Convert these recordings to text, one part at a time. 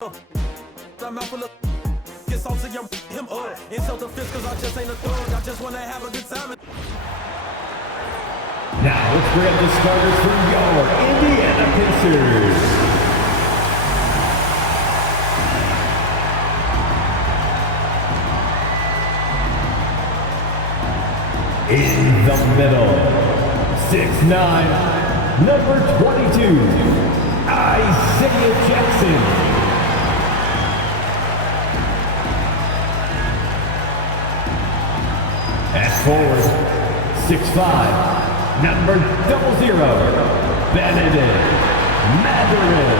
I'm out for the get salty, him up. Insult the fist, cause I just ain't a thug. I just wanna have a good time. Now let's bring up the starters for your Indiana Pacers. In the middle, 6'9", number 22, Isaiah Jackson. At forward, 6'5", number 00, Benedict Mathurin.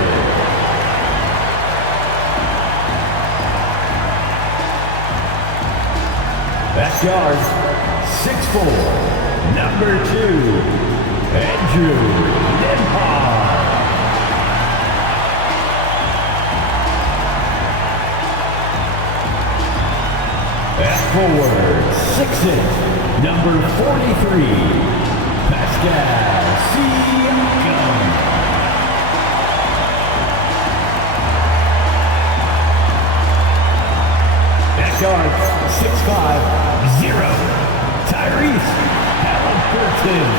At guard, 6'4", number 2, Andrew Nembhard. At forward, 6'6", number 43, Pascal Siakam. At guard, 6'5", 0, Tyrese Haliburton.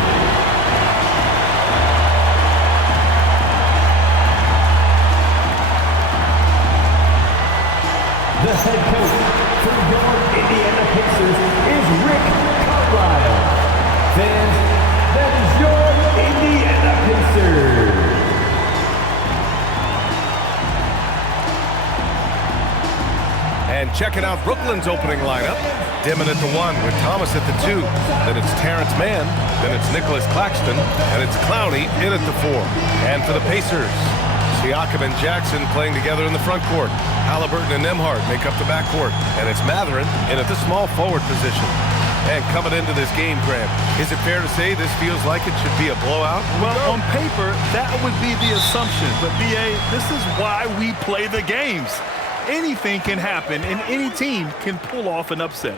The head coach for your Indiana Pacers is Rick Carlisle. Fans, that is your Indiana Pacers. And checking out Brooklyn's opening lineup. Dimon at the 1 with Thomas at the 2. Then it's Terrence Mann. Then it's Nicholas Claxton. And it's Clowney in at the 4. And for the Pacers, Siakam and Jackson playing together in the front court. Haliburton and Nembhard make up the backcourt. And it's Mathurin in at the small forward position. And coming into this game, Graham, is it fair to say this feels like it should be a blowout? Well, on paper, that would be the assumption. But, B.A., this is why we play the games. Anything can happen, and any team can pull off an upset.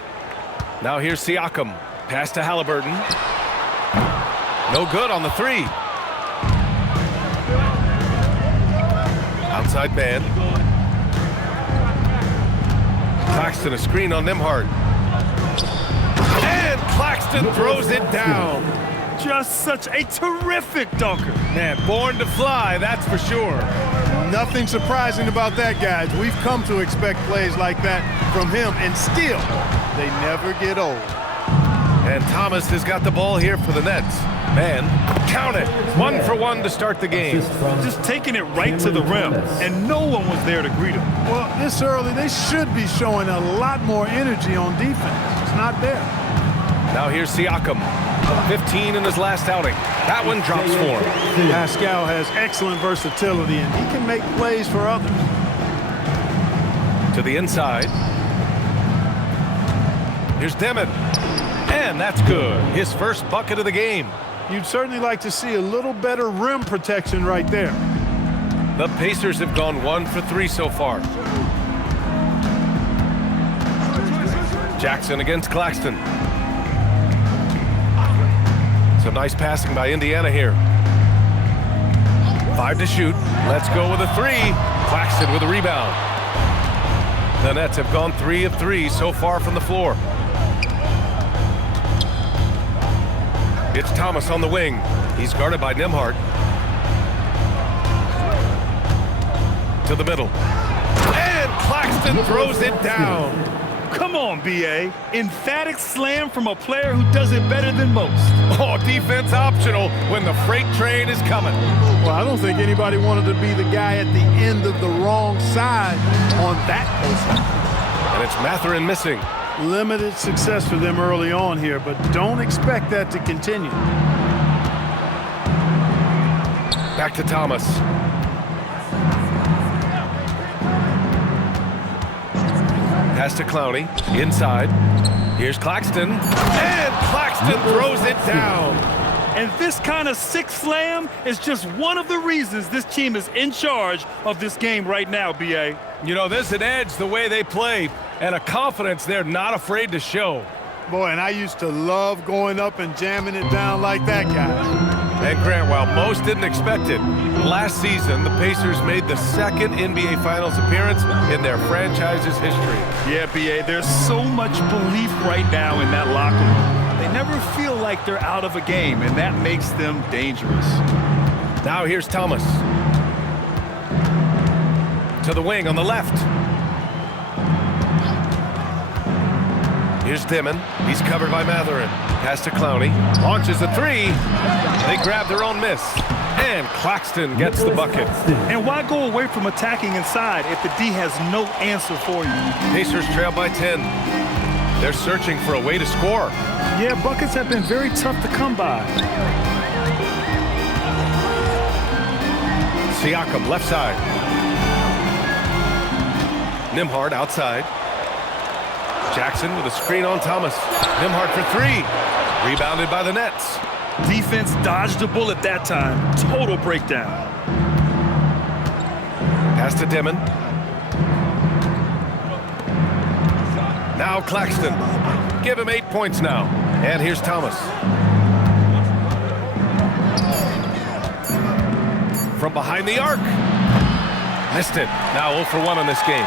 Now here's Siakam. Pass to Haliburton. No good on the 3. Outside man. Claxton a screen on Nembhard. And Claxton throws it down. Just such a terrific dunker. Man, born to fly, that's for sure. Nothing surprising about that, guys. We've come to expect plays like that from him, and still, they never get old. And Thomas has got the ball here for the Nets. Man, count it. 1 for 1 to start the game. Just taking it right to the rim, and no one was there to greet him. Well, this early, they should be showing a lot more energy on defense. It's not there. Now here's Siakam. 15 in his last outing. That one drops for him. Pascal has excellent versatility, and he can make plays for others. To the inside. Here's Dimon. And that's good. His first bucket of the game. You'd certainly like to see a little better rim protection right there. The Pacers have gone 1 for 3 so far. Jackson against Claxton. Some nice passing by Indiana here. 5 to shoot. Let's go with a 3. Claxton with a rebound. The Nets have gone 3 of 3 so far from the floor. It's Thomas on the wing. He's guarded by Nembhard. To the middle. And Claxton throws it down. Come on, B.A. Emphatic slam from a player who does it better than most. Oh, defense optional when the freight train is coming. Well, I don't think anybody wanted to be the guy at the end of the wrong side on that post. And it's Mathurin missing. Limited success for them early on here, but don't expect that to continue. Back to Thomas. Pass to Clowney. Inside. Here's Claxton. And Claxton throws it down. And this kind of sick slam is just one of the reasons this team is in charge of this game right now, B.A. You know, there's an edge the way they play and a confidence they're not afraid to show. Boy, and I used to love going up and jamming it down like that guy. And Grant, while most didn't expect it, last season the Pacers made the second NBA Finals appearance in their franchise's history. Yeah, B.A., there's so much belief right now in that locker room. They never feel like they're out of a game, and that makes them dangerous. Now here's Thomas. To the wing on the left. Here's Dimon. He's covered by Mathurin. Pass to Clowney. Launches a three. They grab their own miss. And Claxton gets the bucket. And why go away from attacking inside if the D has no answer for you? Pacers trail by 10. They're searching for a way to score. Yeah, buckets have been very tough to come by. Siakam left side. Nembhard outside. Jackson with a screen on Thomas. Nembhard for three. Rebounded by the Nets. Defense dodged a bullet that time. Total breakdown. Pass to Dimon. Now Claxton. Give him 8 points now. And here's Thomas. From behind the arc. Missed it. Now 0 for 1 in this game.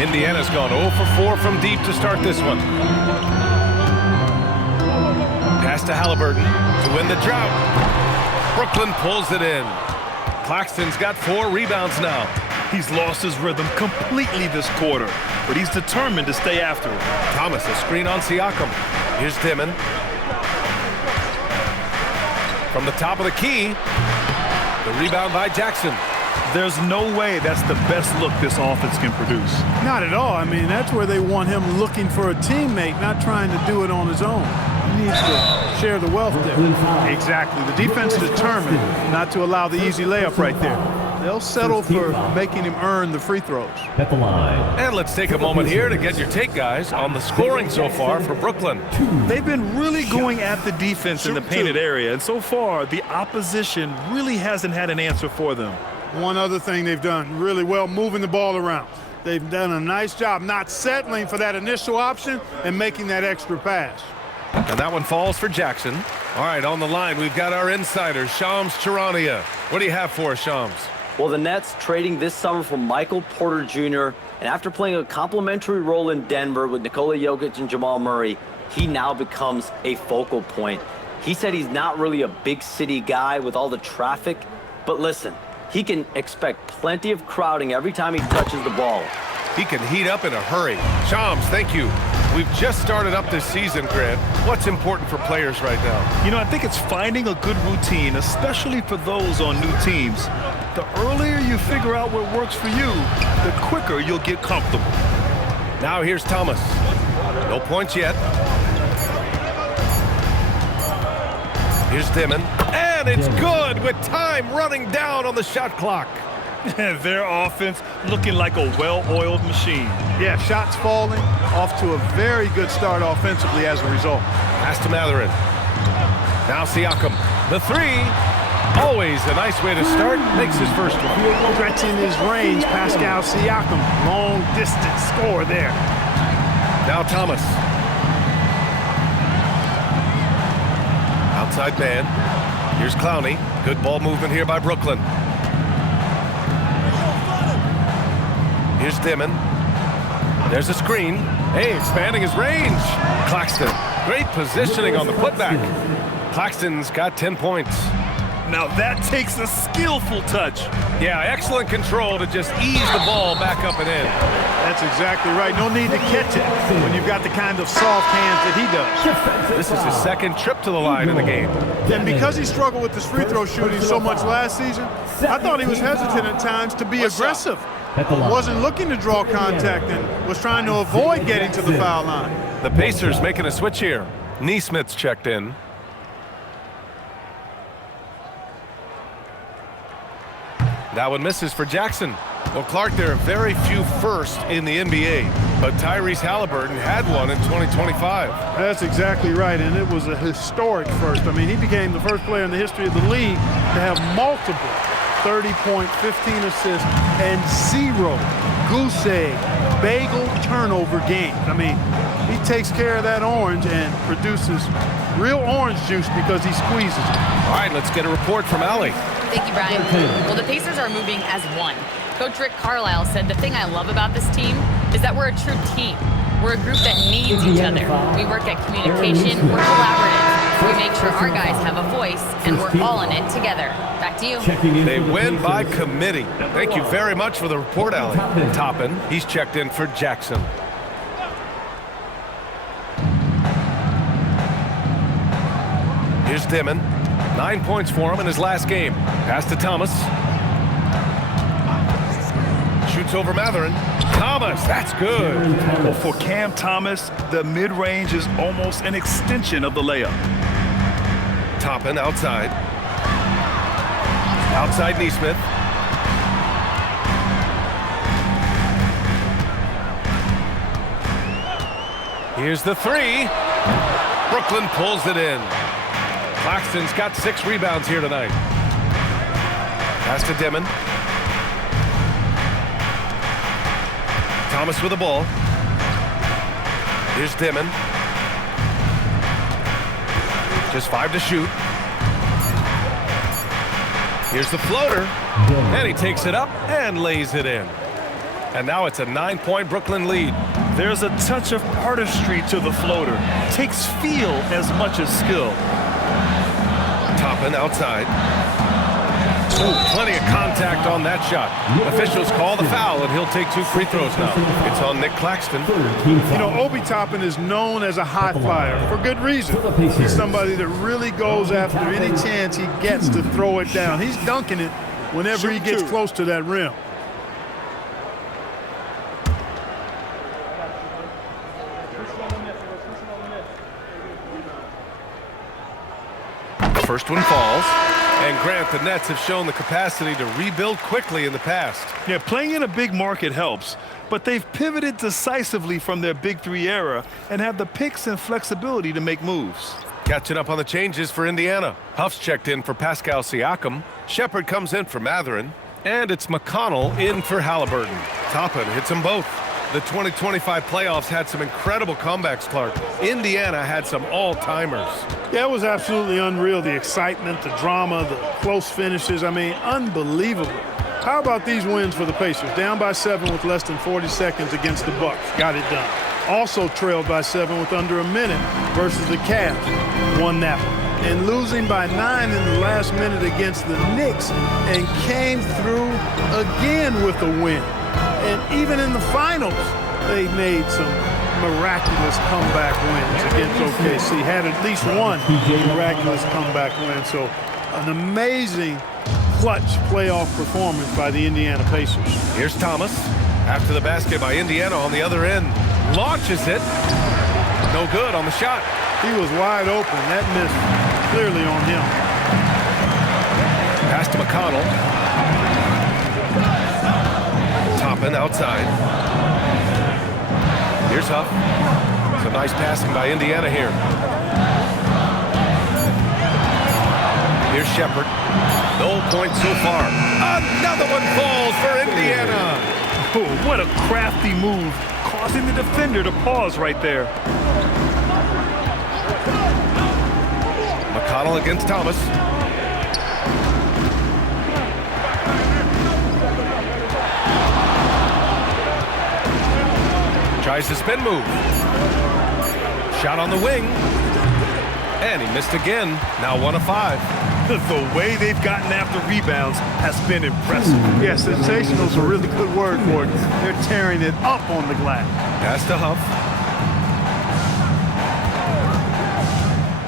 Indiana's gone 0 for 4 from deep to start this one. Pass to Halliburton to win the drought. Brooklyn pulls it in. Claxton's got 4 rebounds now. He's lost his rhythm completely this quarter, but he's determined to stay after it. Thomas, a screen on Siakam. Here's Dimon. From the top of the key, the rebound by Jackson. There's no way that's the best look this offense can produce. Not at all. I mean, that's where they want him looking for a teammate, not trying to do it on his own. He needs to share the wealth there. Exactly. The defense is determined not to allow the easy layup right there. They'll settle for making him earn the free throws. At the line. And let's take a moment here to get your take, guys, on the scoring so far for Brooklyn. They've been really going at the defense in the painted area, and so far the opposition really hasn't had an answer for them. One other thing they've done really well, moving the ball around. They've done a nice job not settling for that initial option and making that extra pass. And that one falls for Jackson. All right, on the line, we've got our insider, Shams Charania. What do you have for us, Shams? Well, the Nets trading this summer for Michael Porter Jr., and after playing a complimentary role in Denver with Nikola Jokic and Jamal Murray, he now becomes a focal point. He said he's not really a big city guy with all the traffic, but listen, he can expect plenty of crowding every time he touches the ball. He can heat up in a hurry. Shams, thank you. We've just started up this season, Grant. What's important for players right now? You know, I think it's finding a good routine, especially for those on new teams. The earlier you figure out what works for you, the quicker you'll get comfortable. Now here's Thomas. No points yet. Here's Dimon. And it's good with time running down on the shot clock. Their offense looking like a well-oiled machine. Yeah, shots falling, off to a very good start offensively as a result. Pass to Mathurin. Now Siakam. The three. Always a nice way to start. Makes his first one. Stretching his range, Pascal Siakam. Long distance score there. Now Thomas. Outside man. Here's Clowney. Good ball movement here by Brooklyn. Here's Dimon. There's a screen. Hey, expanding his range. Claxton. Great positioning on the putback. Claxton's got 10 points. Now that takes a skillful touch. Yeah, excellent control to just ease the ball back up and in. That's exactly right. No need to catch it when you've got the kind of soft hands that he does. This is his second trip to the line in the game. And because he struggled with his free throw shooting so much last season, I thought he was hesitant at times to be aggressive. Wasn't looking to draw contact and was trying to avoid getting to the foul line. The Pacers making a switch here. Neesmith's checked in. That one misses for Jackson. Well, Clark, there are very few firsts in the NBA, but Tyrese Halliburton had one in 2025. That's exactly right, and it was a historic first. I mean, he became the first player in the history of the league to have multiple 30-point, 15 assists, and 0 goose egg, bagel turnover games. I mean, he takes care of that orange and produces real orange juice because he squeezes it. All right, let's get a report from Allie. Thank you, Brian. Well, the Pacers are moving as one. Coach Rick Carlisle said, the thing I love about this team is that we're a true team. We're a group that needs each other. We work at communication, we're collaborative. We make sure our guys have a voice, and we're all in it together. Back to you. They win by committee. Thank you very much for the report, Allie. Toppin, he's checked in for Jackson. Here's Dimon. 9 points for him in his last game. Pass to Thomas. Shoots over Mathurin. Thomas, that's good. Well, for Cam Thomas, the mid-range is almost an extension of the layup. Toppin outside. Outside Neesmith. Here's the three. Brooklyn pulls it in. Claxton's got 6 rebounds here tonight. Pass to Dimon. Thomas with the ball. Here's Dimon. Just 5 to shoot. Here's the floater. And he takes it up and lays it in. And now it's a 9-point Brooklyn lead. There's a touch of artistry to the floater. Takes feel as much as skill. Toppin outside. Oh, plenty of contact on that shot. Officials call the foul, and he'll take 2 free throws now. It's on Nick Claxton. You know, Obi Toppin is known as a high flyer for good reason. He's somebody that really goes after any chance he gets to throw it down. He's dunking it whenever he gets close to that rim. First one falls. And Grant, the Nets have shown the capacity to rebuild quickly in the past. Yeah, playing in a big market helps, but they've pivoted decisively from their Big Three era and have the picks and flexibility to make moves. Catching up on the changes for Indiana. Huff's checked in for Pascal Siakam. Shepard comes in for Mathurin. And it's McConnell in for Halliburton. Toppin hits them both. The 2025 playoffs had some incredible comebacks, Clark. Indiana had some all-timers. Yeah, it was absolutely unreal. The excitement, the drama, the close finishes. I mean, unbelievable. How about these wins for the Pacers? Down by 7 with less than 40 seconds against the Bucks. Got it done. Also trailed by 7 with under a minute versus the Cavs. Won that one. And losing by 9 in the last minute against the Knicks and came through again with a win. And even in the finals, they made some miraculous comeback wins against OKC. Had at least one miraculous comeback win. So an amazing clutch playoff performance by the Indiana Pacers. Here's Thomas. After the basket by Indiana on the other end. Launches it. No good on the shot. He was wide open. That missed clearly on him. Pass to McConnell. Toppin outside. Here's Huff. Some nice passing by Indiana here. Here's Shepard. No points so far. Another one falls for Indiana. Oh, what a crafty move, causing the defender to pause right there. McConnell against Thomas. Tries the spin move. Shot on the wing. And he missed again. Now 1 of 5. The way they've gotten after rebounds has been impressive. Yeah, sensational is a really good word for it. They're tearing it up on the glass. Pass to Huff.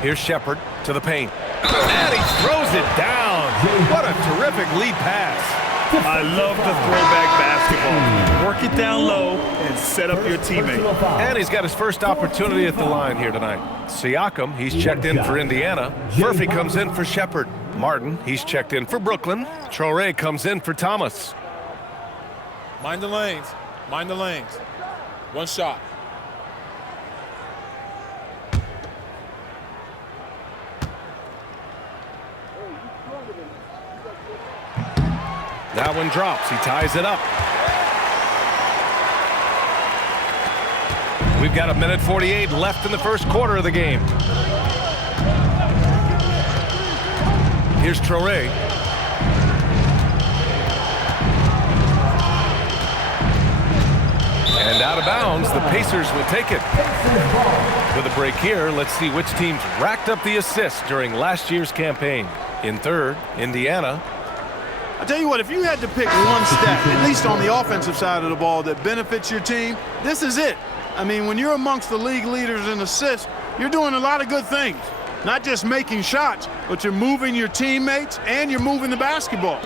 Here's Shepard to the paint. And he throws it down. What a terrific lead pass. I love the throwback basketball. Work it down low and set up your teammate. And he's got his first opportunity at the line here tonight. Siakam, he's checked in for Indiana. Murphy comes in for Shepard. Martin, he's checked in for Brooklyn. Traore comes in for Thomas. Mind the lanes. Mind the lanes. One shot. That one drops. He ties it up. We've got 1:48 left in the first quarter of the game. Here's Traoré. And out of bounds, the Pacers will take it. With a break here, let's see which teams racked up the assists during last year's campaign. In third, Indiana. I tell you what, if you had to pick one stat, at least on the offensive side of the ball, that benefits your team, this is it. I mean, when you're amongst the league leaders in assists, you're doing a lot of good things. Not just making shots, but you're moving your teammates and you're moving the basketball.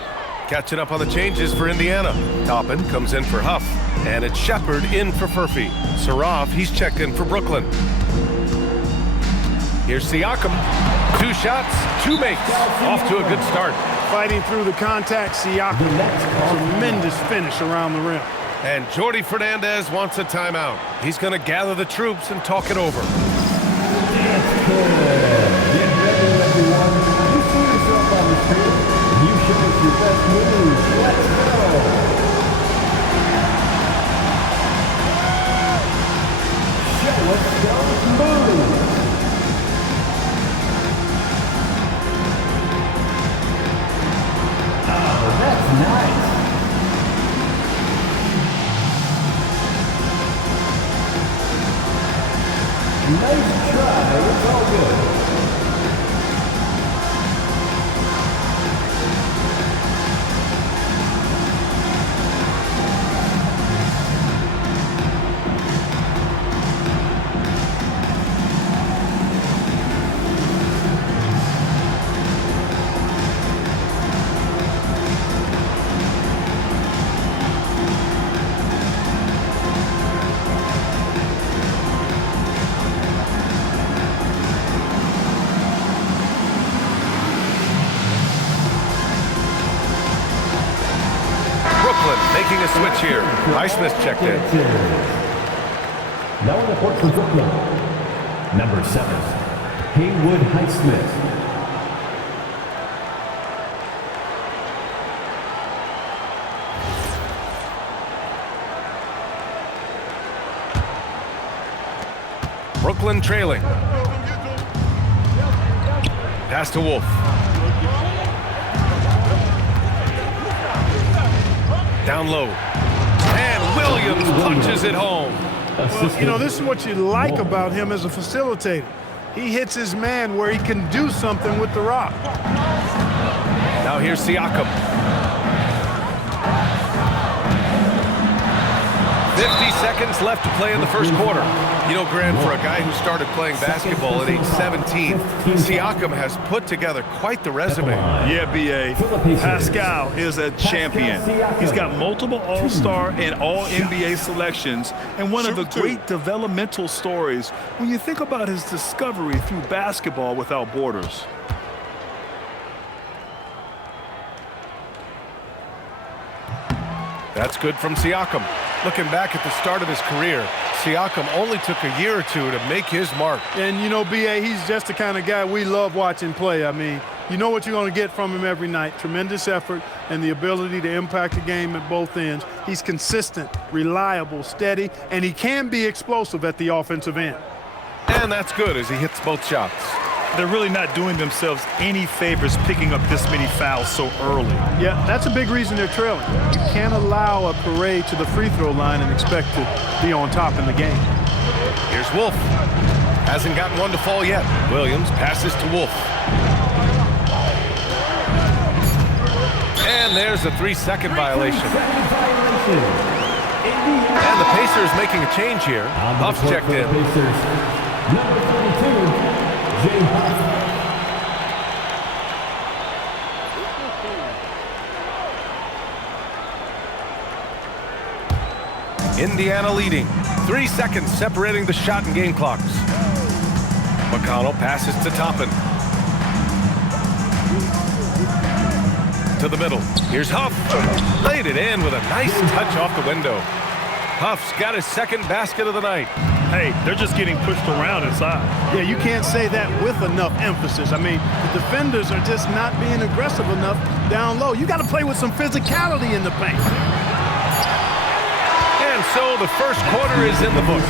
Catching up on the changes for Indiana. Toppin comes in for Huff, and it's Shepard in for Furphy. Saraf, he's checked in for Brooklyn. Here's Siakam. 2 shots, 2 makes. Off to a good start. Fighting through the contact, Siakam. Tremendous finish around the rim. And Jordi Fernandez wants a timeout. He's going to gather the troops and talk it over. That's good. Get ready, everyone. You see yourself on the screen. You show us your best moves. Let's go. Show us those moves. Oh, that's nice. Nice try. It's all good. Making a switch here. Highsmith checked in. Now in the court for Brooklyn. Number 7, Haywood Highsmith. Brooklyn trailing. Pass to Wolf. Down low. And Williams punches it home. Well, you know, this is what you like about him as a facilitator. He hits his man where he can do something with the rock. Now here's Siakam. 50 seconds left to play in the first quarter. You know, Grant, for a guy who started playing basketball at age 17, Siakam has put together quite the resume. Yeah, B.A. Pascal is a champion. He's got multiple All-Star and All-NBA selections, and one of the great developmental stories when you think about his discovery through basketball without borders. That's good from Siakam. Looking back at the start of his career, Siakam only took a year or two to make his mark. And, you know, B.A., he's just the kind of guy we love watching play. I mean, you know what you're going to get from him every night. Tremendous effort and the ability to impact the game at both ends. He's consistent, reliable, steady, and he can be explosive at the offensive end. And that's good as he hits both shots. They're really not doing themselves any favors picking up this many fouls so early. Yeah, that's a big reason they're trailing. You can't allow a parade to the free throw line and expect to be on top in the game. Here's Wolf. Hasn't gotten one to fall yet. Williams passes to Wolf. And there's a 3-second violation. And the Pacers making a change here. Huff's checked in. Number 32. Jay Huff. Indiana leading. 3 seconds separating the shot and game clocks. McConnell passes to Toppin. To the middle. Here's Huff. Laid it in with a nice touch off the window. Huff's got his second basket of the night. Hey, they're just getting pushed around inside. Yeah, you can't say that with enough emphasis. I mean, the defenders are just not being aggressive enough down low. You got to play with some physicality in the paint. And so the first quarter is in the books.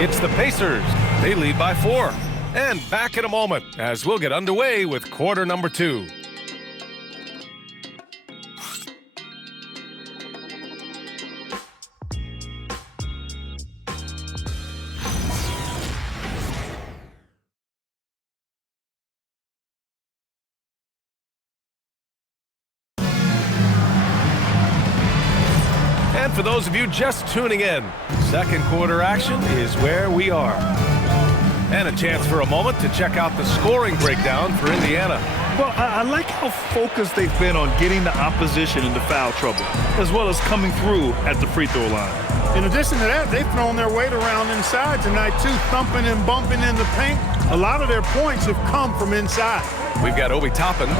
It's the Pacers. They lead by 4. And back in a moment as we'll get underway with quarter number 2. And for those of you just tuning in, second quarter action is where we are. And a chance for a moment to check out the scoring breakdown for Indiana. Well, I like how focused they've been on getting the opposition into foul trouble, as well as coming through at the free throw line. In addition to that, they've thrown their weight around inside tonight, too, thumping and bumping in the paint. A lot of their points have come from inside. We've got Obi Toppin,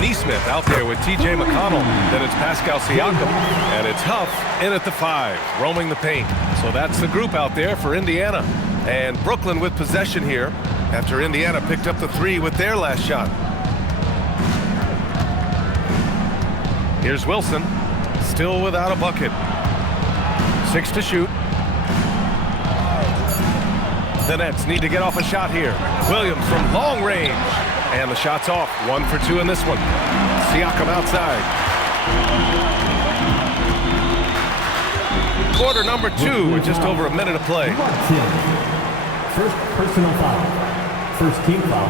Neesmith out there with T.J. McConnell. Then it's Pascal Siakam, and it's Huff in at the 5, roaming the paint. So that's the group out there for Indiana. And Brooklyn with possession here after Indiana picked up the 3 with their last shot. Here's Wilson, still without a bucket. 6 to shoot. The Nets need to get off a shot here. Williams from long range. And the shot's off. 1 for 2 in this one. Siakam outside. Quarter number 2 with just over a minute to play. First personal foul. First team foul.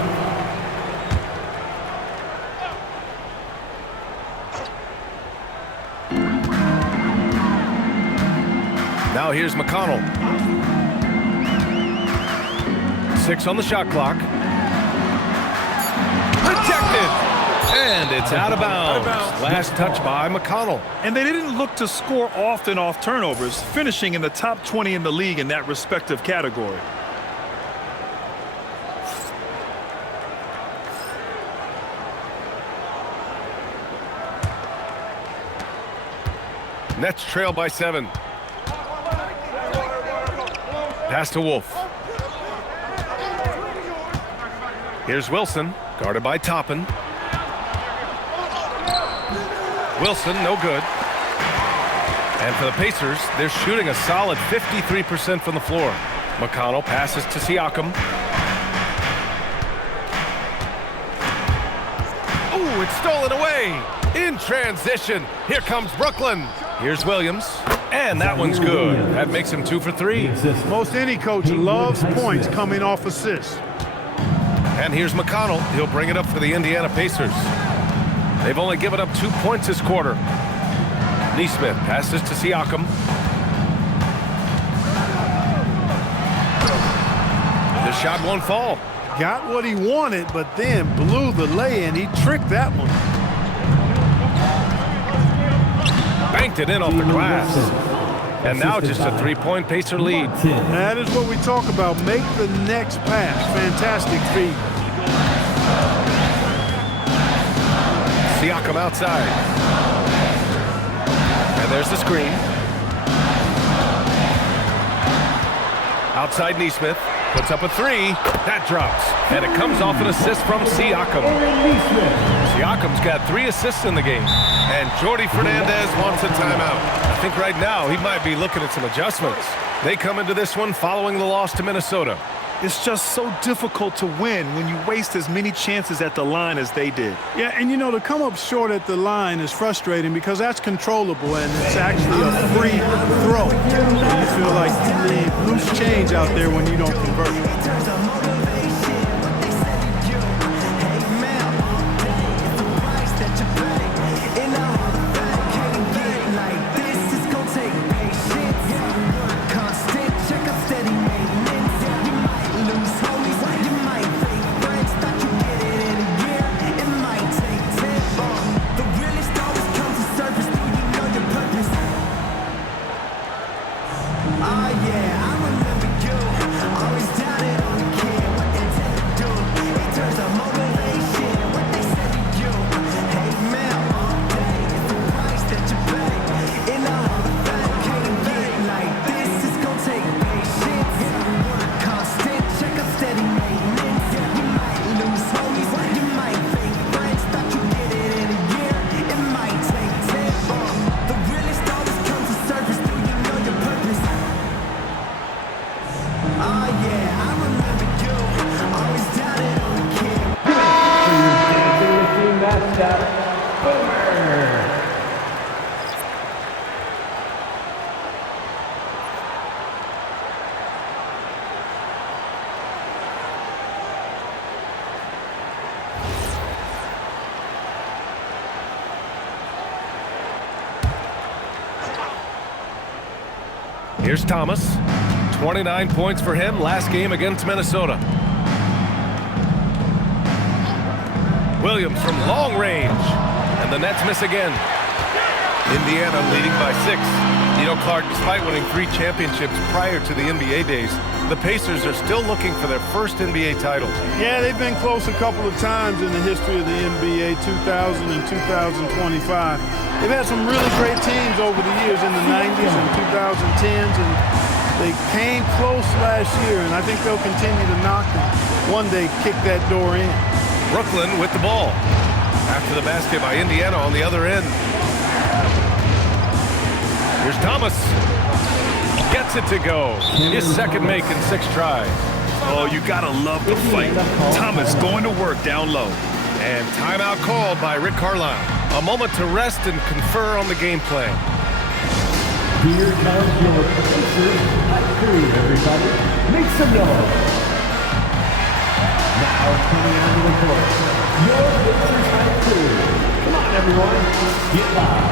Now here's McConnell. 6 on the shot clock. Protected. And it's out of bounds. Last touch by McConnell. And they didn't look to score often off turnovers, finishing in the top 20 in the league in that respective category. Nets trail by 7. Pass to Wolf. Here's Wilson, guarded by Toppin. Wilson, no good. And for the Pacers, they're shooting a solid 53% from the floor. McConnell passes to Siakam. Ooh, it's stolen away. In transition, here comes Brooklyn. Here's Williams, and that one's good. That makes him 2 for 3. Most any coach loves points coming off assists. And here's McConnell. He'll bring it up for the Indiana Pacers. They've only given up 2 points this quarter. Neesmith passes to Siakam. The shot won't fall. Got what he wanted, but then blew the lay-in. He tricked that one. Banked it in off the glass. And now just a 3-point Pacer lead. That is what we talk about. Make the next pass. Fantastic feed. Siakam outside. And there's the screen. Outside Neesmith. Puts up a 3. That drops. And it comes off an assist from Siakam. Siakam's got 3 assists in the game. And Jordi Fernandez wants a timeout. I think right now he might be looking at some adjustments. They come into this one following the loss to Minnesota. It's just so difficult to win when you waste as many chances at the line as they did. Yeah, and you know, to come up short at the line is frustrating because that's controllable and it's actually a free throw. And you feel like you leave loose change out there when you don't convert. Oh yeah, I remember you. Always doubted on the kid. up, Boomer. Here's Thomas. 29 points for him last game against Minnesota. Williams from long range, and the Nets miss again. Indiana leading by 6. You know, Clark, despite winning 3 championships prior to the NBA days, the Pacers are still looking for their first NBA title. Yeah, they've been close a couple of times in the history of the NBA, 2000 and 2025. They've had some really great teams over the years in the 90s and 2010s, and they came close last year, and I think they'll continue to knock and one day kick that door in. Brooklyn with the ball. After the basket by Indiana on the other end. Here's Thomas. Gets it to go. His second make in 6 tries. Oh, you gotta love the fight. Thomas going to work down low. And timeout called by Rick Carlisle. A moment to rest and confer on the game plan. Here comes your Pacers high crew, everybody. Make some noise. Now coming onto the court, your Pacers high crew. Come on, everyone. Get loud.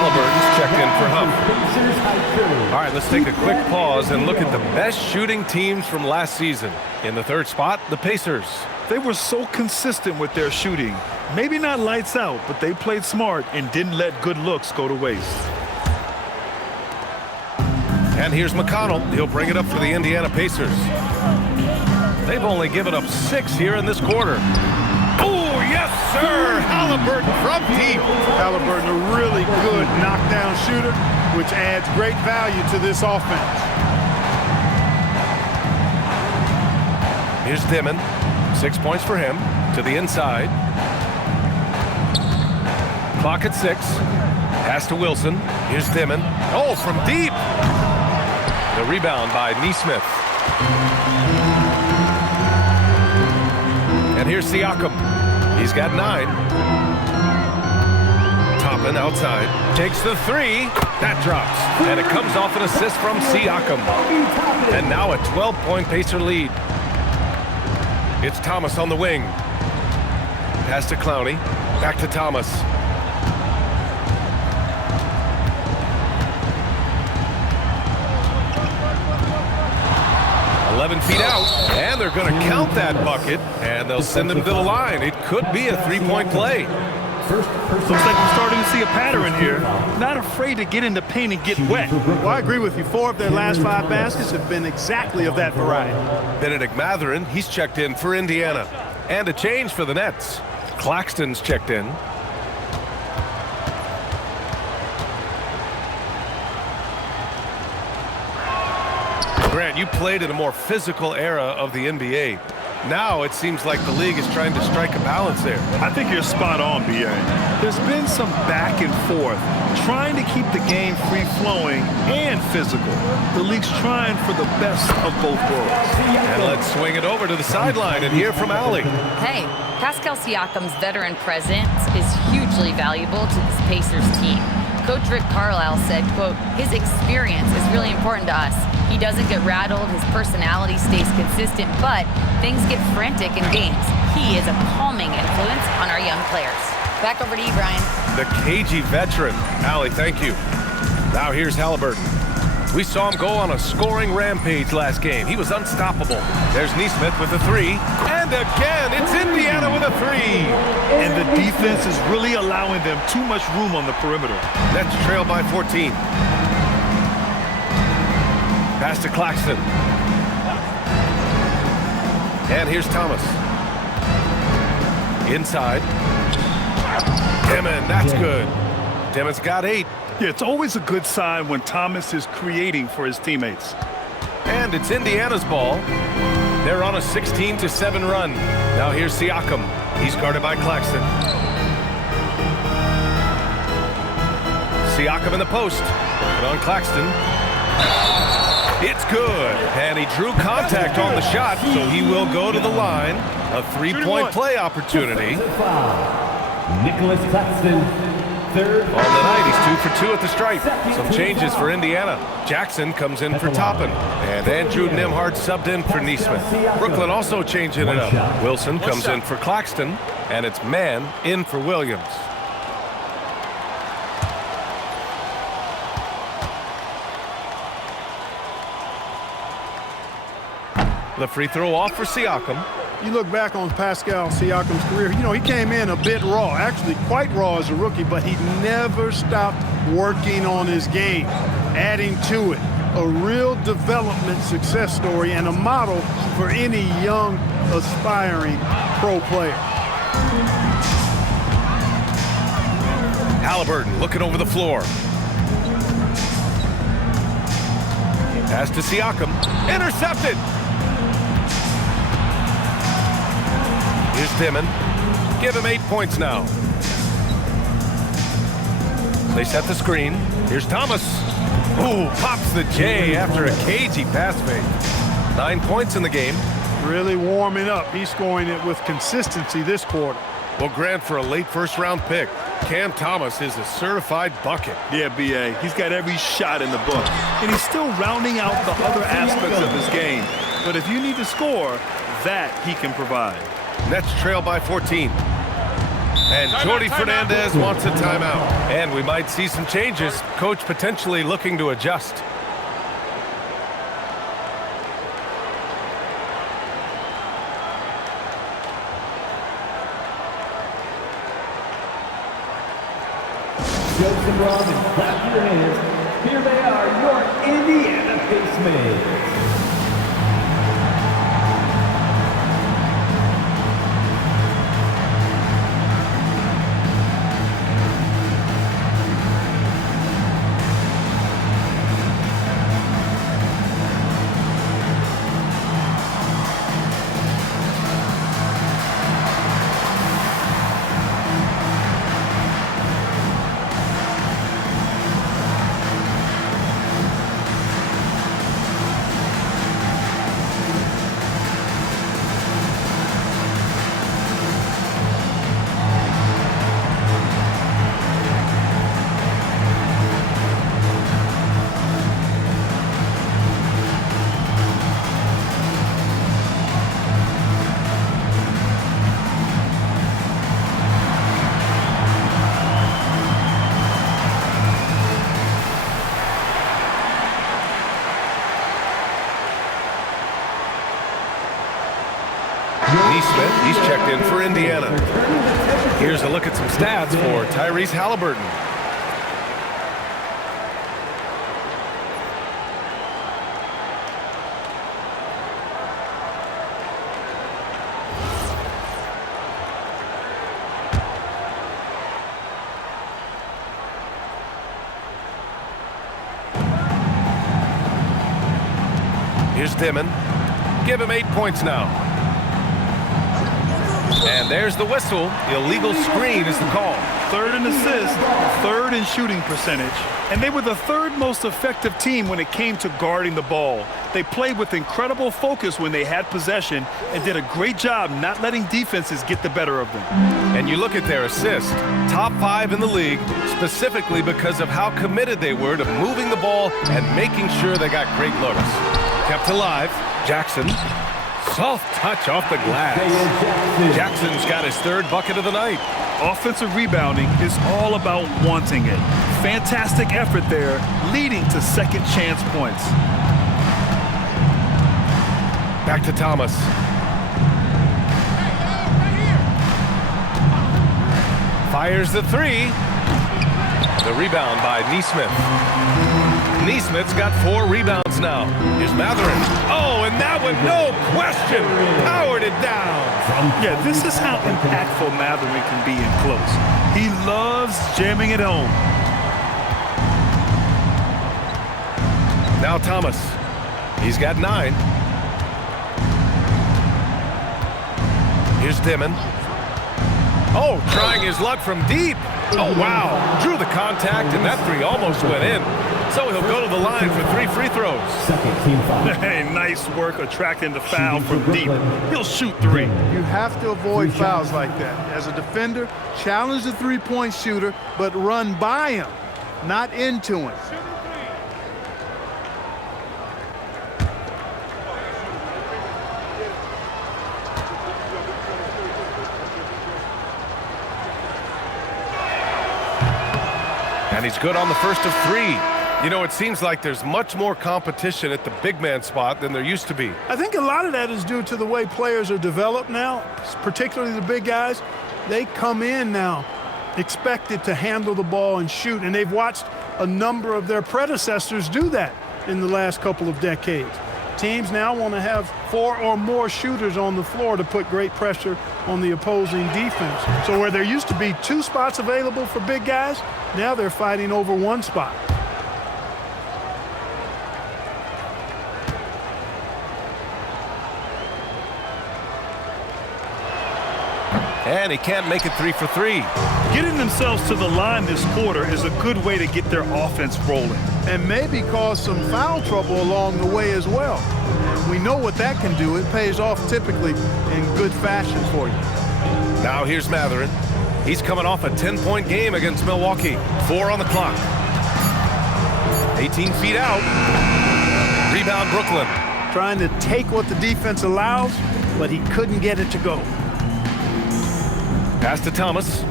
Halliburton's checked in for Huff. All right, let's take a quick pause and look at the best shooting teams from last season. In the 3rd spot, the Pacers. They were so consistent with their shooting. Maybe not lights out, but they played smart and didn't let good looks go to waste. And here's McConnell. He'll bring it up for the Indiana Pacers. They've only given up 6 here in this quarter. Oh, yes, sir! Halliburton from deep. Halliburton, a really good knockdown shooter, which adds great value to this offense. Here's Dimon. 6 points for him. To the inside. Clock at 6. Pass to Wilson. Here's Dimon. Oh, from deep. The rebound by Nesmith. And here's Siakam. He's got 9. Toppin outside. Takes the 3. That drops. And it comes off an assist from Siakam. And now a 12-point Pacer lead. It's Thomas on the wing. Pass to Clowney. Back to Thomas. Feet out, and they're going to count that bucket, and they'll send him to the line. It could be a 3-point play. Looks like we're starting to see a pattern here. Not afraid to get in the paint and get wet. Well, I agree with you. 4 of their last 5 baskets have been exactly of that variety. Benedict Mathurin, he's checked in for Indiana. And a change for the Nets. Claxton's checked in. Grant, you played in a more physical era of the NBA. Now it seems like the league is trying to strike a balance there. I think you're spot on, B.A. There's been some back and forth, trying to keep the game free-flowing and physical. The league's trying for the best of both worlds. And let's swing it over to the sideline and hear from Allie. Hey, Pascal Siakam's veteran presence is hugely valuable to this Pacers team. Coach Rick Carlisle said, quote, his experience is really important to us. He doesn't get rattled, his personality stays consistent, but things get frantic in games. He is a calming influence on our young players. Back over to you, Brian. The cagey veteran. Allie, thank you. Now here's Halliburton. We saw him go on a scoring rampage last game. He was unstoppable. There's Neesmith with a three. And again, it's Indiana with a three. And the defense is really allowing them too much room on the perimeter. Nets trail by 14. Pass to Claxton. And here's Thomas. Inside. Dimon, that's good. Dimon's got 8. Yeah, it's always a good sign when Thomas is creating for his teammates. And it's Indiana's ball. They're on a 16-7 run. Now here's Siakam. He's guarded by Claxton. Siakam in the post. Put on Claxton. It's good. And he drew contact on the shot, so he will go to the line. A 3-point play opportunity. Nicholas Claxton. Third. On the night, he's 2 for 2 at the stripe. Some changes for Indiana. Jackson comes in for Toppin. And Andrew Nembhard subbed in for Neesmith. Brooklyn also changing it up. Wilson comes in for Claxton. And it's Mann in for Williams. The free throw off for Siakam. You look back on Pascal Siakam's career, you know, he came in a bit raw, actually quite raw as a rookie, but he never stopped working on his game, adding to it. A real development success story and a model for any young, aspiring pro player. Halliburton looking over the floor. Pass to Siakam. Intercepted. Here's Dimon. Give him 8 points now. They set the screen. Here's Thomas. Ooh, pops the J after a cagey pass fake. 9 points in the game. Really warming up. He's scoring it with consistency this quarter. Well, Grant, for a late first-round pick, Cam Thomas is a certified bucket. Yeah, B.A., he's got every shot in the book. And he's still rounding out the other aspects of his game. But if you need to score, that he can provide. Nets trail by 14. And Jordi Fernandez wants a timeout. And we might see some changes. Coach potentially looking to adjust. Jokes and Rob, and clap your hands. Here they are, your Indiana Pacemates. Neesmith, he's checked in for Indiana. Here's a look at some stats for Tyrese Halliburton. Here's Dimon. Give him 8 points now. And there's the whistle. Illegal screen is the call. Third in assists, third in shooting percentage. And they were the third most effective team when it came to guarding the ball. They played with incredible focus when they had possession and did a great job not letting defenses get the better of them. And you look at their assists, top 5 in the league, specifically because of how committed they were to moving the ball and making sure they got great looks. Kept alive, Jackson. Soft touch off the glass. Jackson's got his third bucket of the night. Offensive rebounding is all about wanting it. Fantastic effort there, leading to second chance points. Back to Thomas. Fires the three. The rebound by Nesmith. Nesmith's got 4 rebounds now. Here's Mathurin. Oh, and that one, no question, powered it down. Yeah, this is how impactful Mathurin can be in close. He loves jamming it home. Now Thomas. He's got 9. Here's Dimon. Oh, trying his luck from deep. Oh, wow. Drew the contact, and that 3 almost went in. So he'll go to the line for 3 free throws. Second team foul. Hey, nice work attracting the foul from deep. He'll shoot 3. You have to avoid fouls like that. As a defender, challenge the three-point shooter, but run by him, not into him. And he's good on the first of 3. You know, it seems like there's much more competition at the big man spot than there used to be. I think a lot of that is due to the way players are developed now, particularly the big guys. They come in now expected to handle the ball and shoot, and they've watched a number of their predecessors do that in the last couple of decades. Teams now want to have 4 or more shooters on the floor to put great pressure on the opposing defense. So where there used to be 2 spots available for big guys, now they're fighting over 1 spot. And he can't make it 3 for 3. Getting themselves to the line this quarter is a good way to get their offense rolling. And maybe cause some foul trouble along the way as well. We know what that can do. It pays off typically in good fashion for you. Now here's Mathurin. He's coming off a 10-point game against Milwaukee. 4 on the clock. 18 feet out. Rebound Brooklyn. Trying to take what the defense allows, but he couldn't get it to go. Pass to Thomas.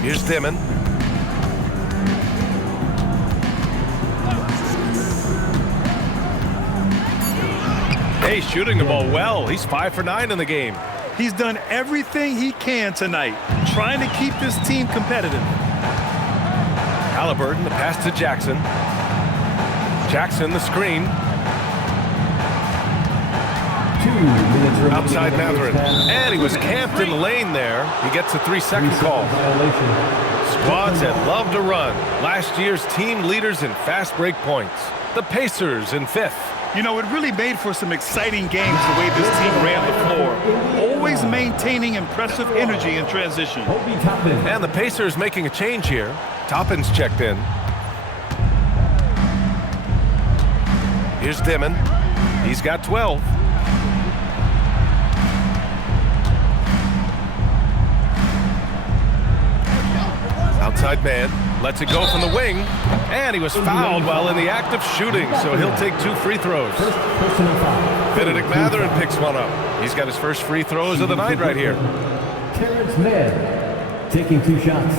Here's Dimon. Hey, shooting the ball well. He's 5 for 9 in the game. He's done everything he can tonight, trying to keep this team competitive. Halliburton, the pass to Jackson. Jackson, the screen. 2 minutes remaining. Outside Mathurin. And he was camped in the lane there. He gets a 3-second call. Squads that love to run. Last year's team leaders in fast break points. The Pacers in 5th. You know, it really made for some exciting games the way this team ran the floor. Always maintaining impressive energy in transition. And the Pacers making a change here. Toppin's checked in. Here's Dimon. He's got 12. Outside man. Lets it go from the wing. And he was fouled while in the act of shooting, so he'll take 2 free throws. Benedict Mathurin picks one up. He's got his first free throws of the night right here. Terrence Mann taking 2 shots.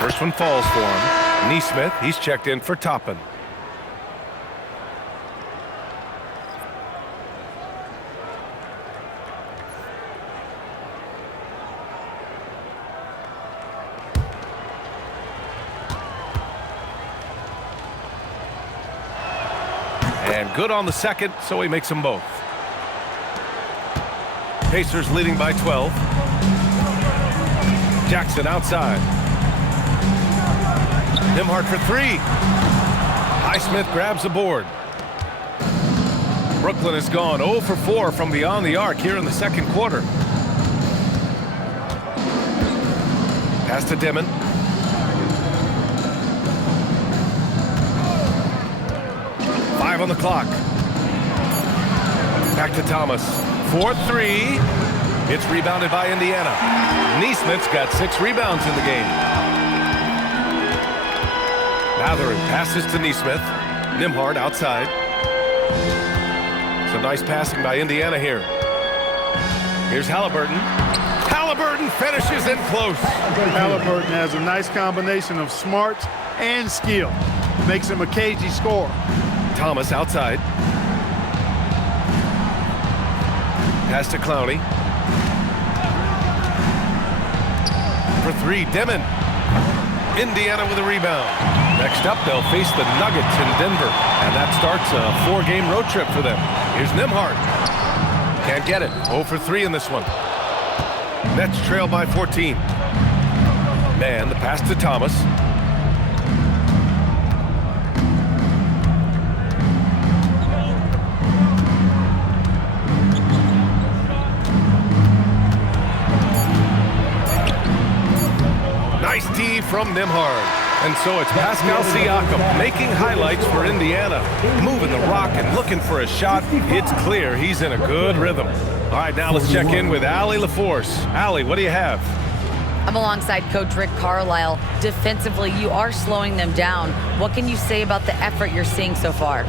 First one falls for him. Nesmith, he's checked in for Toppin. And good on the second, so he makes them both. Pacers leading by 12. Jackson outside. Nembhard for 3. Highsmith grabs the board. Brooklyn has gone 0 for 4 from beyond the arc here in the second quarter. Pass to Dimon. Five on the clock. Back to Thomas. 4-3. It's rebounded by Indiana. Neesmith's got 6 rebounds in the game. Mathurin passes to Neesmith. Nembhard outside. Some nice passing by Indiana here. Here's Halliburton. Halliburton finishes in close. Halliburton has a nice combination of smarts and skill. Makes him a cagey scorer. Thomas outside. Pass to Clowney. For 3, Dimon. Indiana with a rebound. Next up, they'll face the Nuggets in Denver. And that starts a 4-game road trip for them. Here's Nembhard. Can't get it. 0 for 3 in this one. Nets trail by 14. Man, the pass to Thomas. Nice D from Nembhard. And so it's Pascal Siakam making highlights for Indiana. Moving the rock and looking for a shot. It's clear he's in a good rhythm. All right, now let's check in with Allie LaForce. Allie, what do you have? I'm alongside Coach Rick Carlisle. Defensively, you are slowing them down. What can you say about the effort you're seeing so far?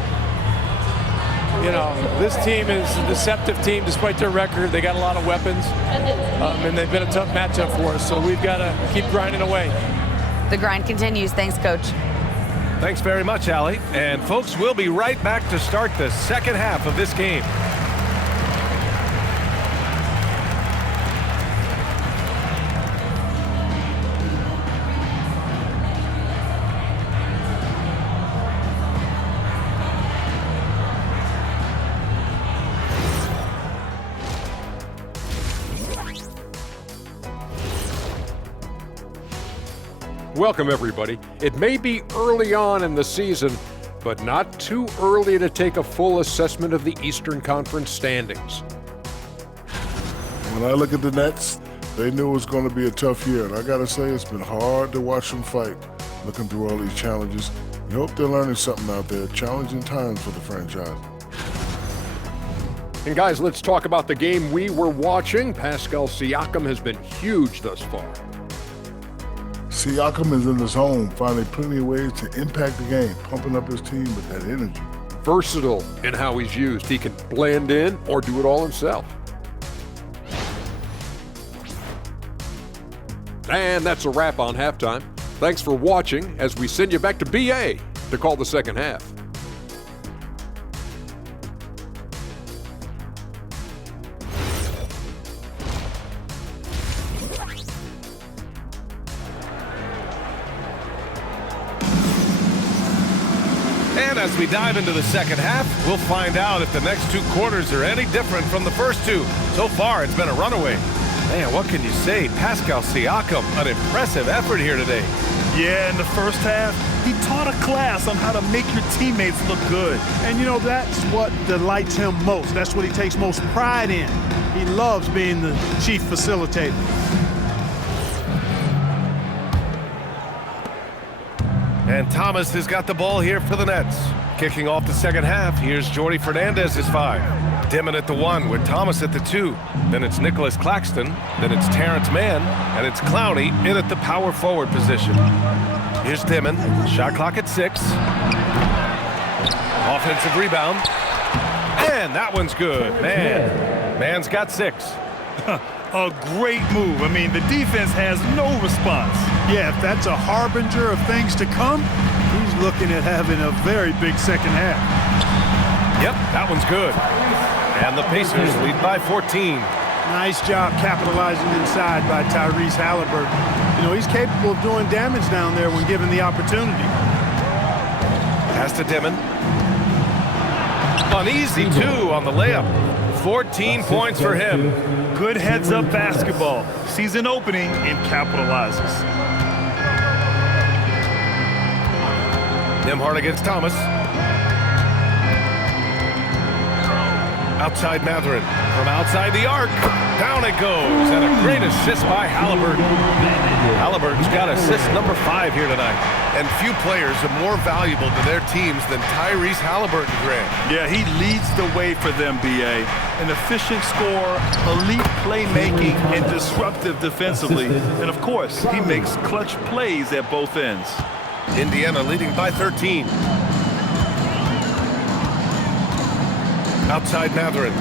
You know, this team is a deceptive team despite their record. They got a lot of weapons, and they've been a tough matchup for us, so we've got to keep grinding away. The grind continues. Thanks, Coach. Thanks very much, Allie. And folks, we'll be right back to start the second half of this game. Welcome, everybody. It may be early on in the season, but not too early to take a full assessment of the Eastern Conference standings. When I look at the Nets, they knew it was going to be a tough year. And I got to say, it's been hard to watch them fight, looking through all these challenges. You hope they're learning something out there. Challenging times for the franchise. And guys, let's talk about the game we were watching. Pascal Siakam has been huge thus far. Siakam is in his home, finding plenty of ways to impact the game, pumping up his team with that energy. Versatile in how he's used. He can blend in or do it all himself. And that's a wrap on halftime. Thanks for watching as we send you back to BA to call the second half. And as we dive into the second half, we'll find out if the next 2 quarters are any different from the first 2. So far, it's been a runaway. Man, what can you say? Pascal Siakam, an impressive effort here today. Yeah, in the first half, he taught a class on how to make your teammates look good. And, you know, that's what delights him most. That's what he takes most pride in. He loves being the chief facilitator. And Thomas has got the ball here for the Nets. Kicking off the second half, here's Jordi Fernandez's 5. Dimon at the 1 with Thomas at the 2. Then it's Nicholas Claxton. Then it's Terrence Mann. And it's Clowney in at the power forward position. Here's Dimon. Shot clock at 6. Offensive rebound. And that one's good. Mann's got 6. A great move. I mean, the defense has no response. Yeah, if that's a harbinger of things to come, he's looking at having a very big second half. Yep, that one's good. And the Pacers lead by 14. Nice job capitalizing inside by Tyrese Halliburton. You know, he's capable of doing damage down there when given the opportunity. Pass to Dimon. An easy 2 on the layup. 14 points for him. Good heads-up basketball. Sees an opening and capitalizes. Nembhard against Thomas. Outside Mathurin. From outside the arc. Down it goes, and a great assist by Halliburton. Halliburton's got assist number 5 here tonight. And few players are more valuable to their teams than Tyrese Halliburton, Grant. Yeah, he leads the way for them, B.A. An efficient scorer, elite playmaking, and disruptive defensively. And, of course, he makes clutch plays at both ends. Indiana leading by 13. Outside Mathurin.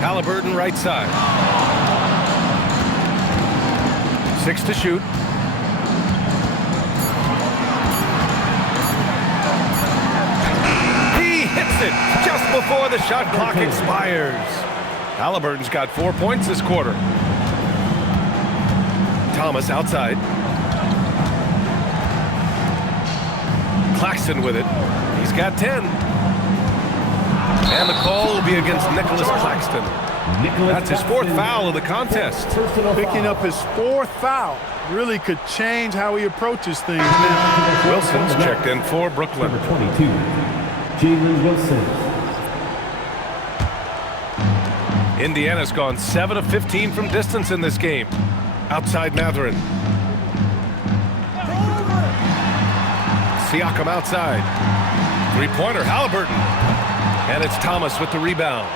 Halliburton right side. 6 to shoot. He hits it just before the shot clock expires. Halliburton's got 4 points this quarter. Thomas outside. Claxton with it. He's got 10. And the call will be against Nicholas Claxton. That's his 4th foul of the contest. Picking up his 4th foul really could change how he approaches things now. Wilson's checked in for Brooklyn. Number 22, Jalen Wilson. Indiana's gone 7 of 15 from distance in this game. Outside Mathurin. Siakam outside. 3-pointer, Halliburton. And it's Thomas with the rebound.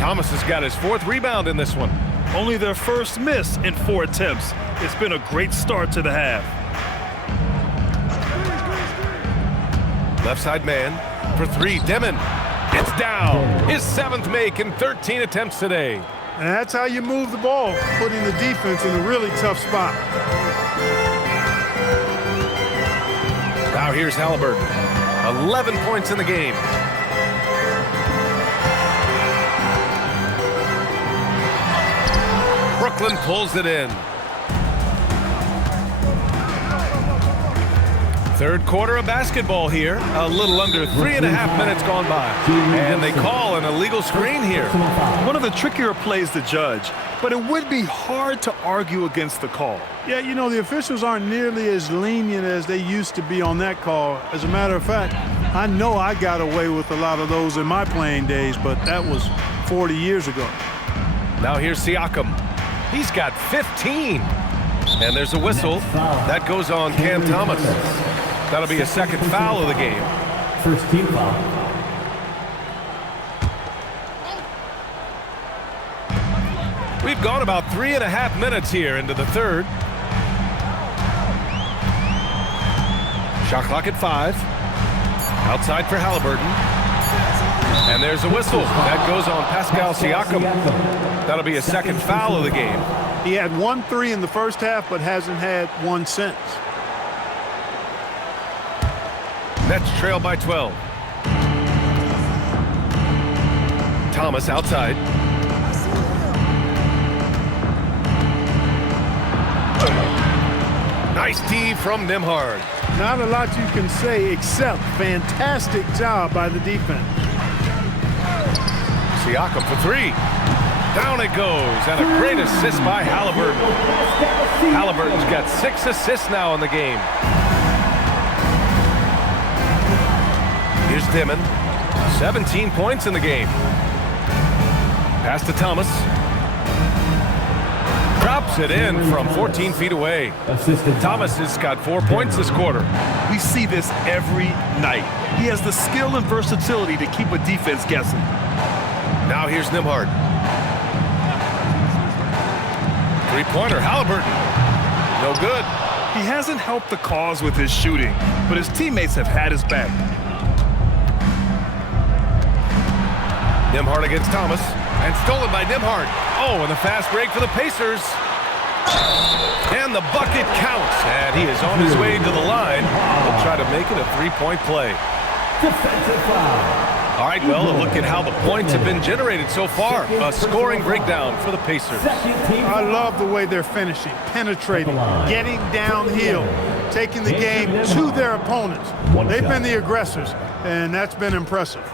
Thomas has got his 4th rebound in this one. Only their first miss in 4 attempts. It's been a great start to the half. Left side man for 3, Demon. It's down. His 7th make in 13 attempts today. And that's how you move the ball, putting the defense in a really tough spot. Now here's Halliburton. 11 points in the game. Brooklyn pulls it in. 3rd quarter of basketball here. A little under 3.5 minutes gone by. And they call an illegal screen here. One of the trickier plays to judge, but it would be hard to argue against the call. Yeah, you know, the officials aren't nearly as lenient as they used to be on that call. As a matter of fact, I know I got away with a lot of those in my playing days, but that was 40 years ago. Now here's Siakam. He's got 15. And there's a whistle. That goes on Cam Thomas. That'll be a 2nd foul of the game. 1st team foul. We've gone about 3.5 minutes here into the 3rd. Shot clock at 5. Outside for Halliburton. And there's a whistle. That goes on Pascal Siakam. That'll be a 2nd foul of the game. He had 1 3 in the first half, but hasn't had one since. Nets trail by 12. Thomas outside. Nice D from Nembhard. Not a lot you can say except fantastic job by the defense. Siakam for 3. Down it goes, and a great assist by Halliburton. Halliburton's got 6 assists now in the game. Here's Dimon. 17 points in the game. Pass to Thomas. Drops it in from 14 feet away. Thomas has got 4 points this quarter. We see this every night. He has the skill and versatility to keep a defense guessing. Now here's Nembhard. 3-pointer, Halliburton. No good. He hasn't helped the cause with his shooting, but his teammates have had his back. Nembhard against Thomas, and stolen by Nembhard. Oh, and the fast break for the Pacers. And the bucket counts, and he is on his way to the line. He'll try to make it a 3-point play. Defensive foul. All right, well, a look at how the points have been generated so far. A scoring breakdown for the Pacers. I love the way they're finishing, penetrating, getting downhill, taking the game to their opponents. They've been the aggressors, and that's been impressive.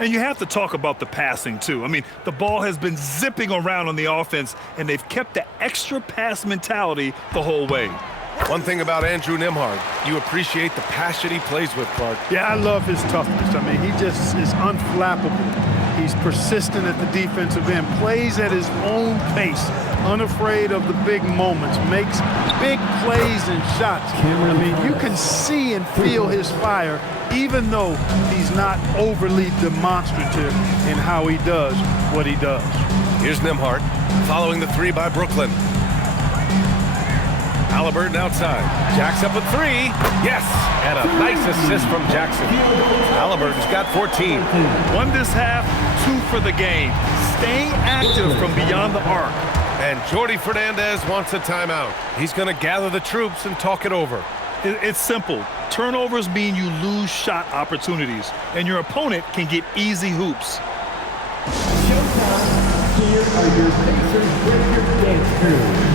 And you have to talk about the passing, too. I mean, the ball has been zipping around on the offense, and they've kept the extra pass mentality the whole way. One thing about Andrew Nembhard, you appreciate the passion he plays with, Clark. Yeah, I love his toughness. I mean, he just is unflappable. He's persistent at the defensive end, plays at his own pace, unafraid of the big moments, makes big plays and shots. I mean, you can see and feel his fire, even though he's not overly demonstrative in how he does what he does. Here's Nembhard following the three by Brooklyn. Halliburton outside. Jacks up a three. Yes! And a nice assist from Jackson. Halliburton's got 14. Won this half, 2 for the game. Stay active from beyond the arc. And Jordi Fernandez wants a timeout. He's going to gather the troops and talk it over. It's simple. Turnovers mean you lose shot opportunities, and your opponent can get easy hoops. Showtime. Here are your Pacers Breaker Dance Crew.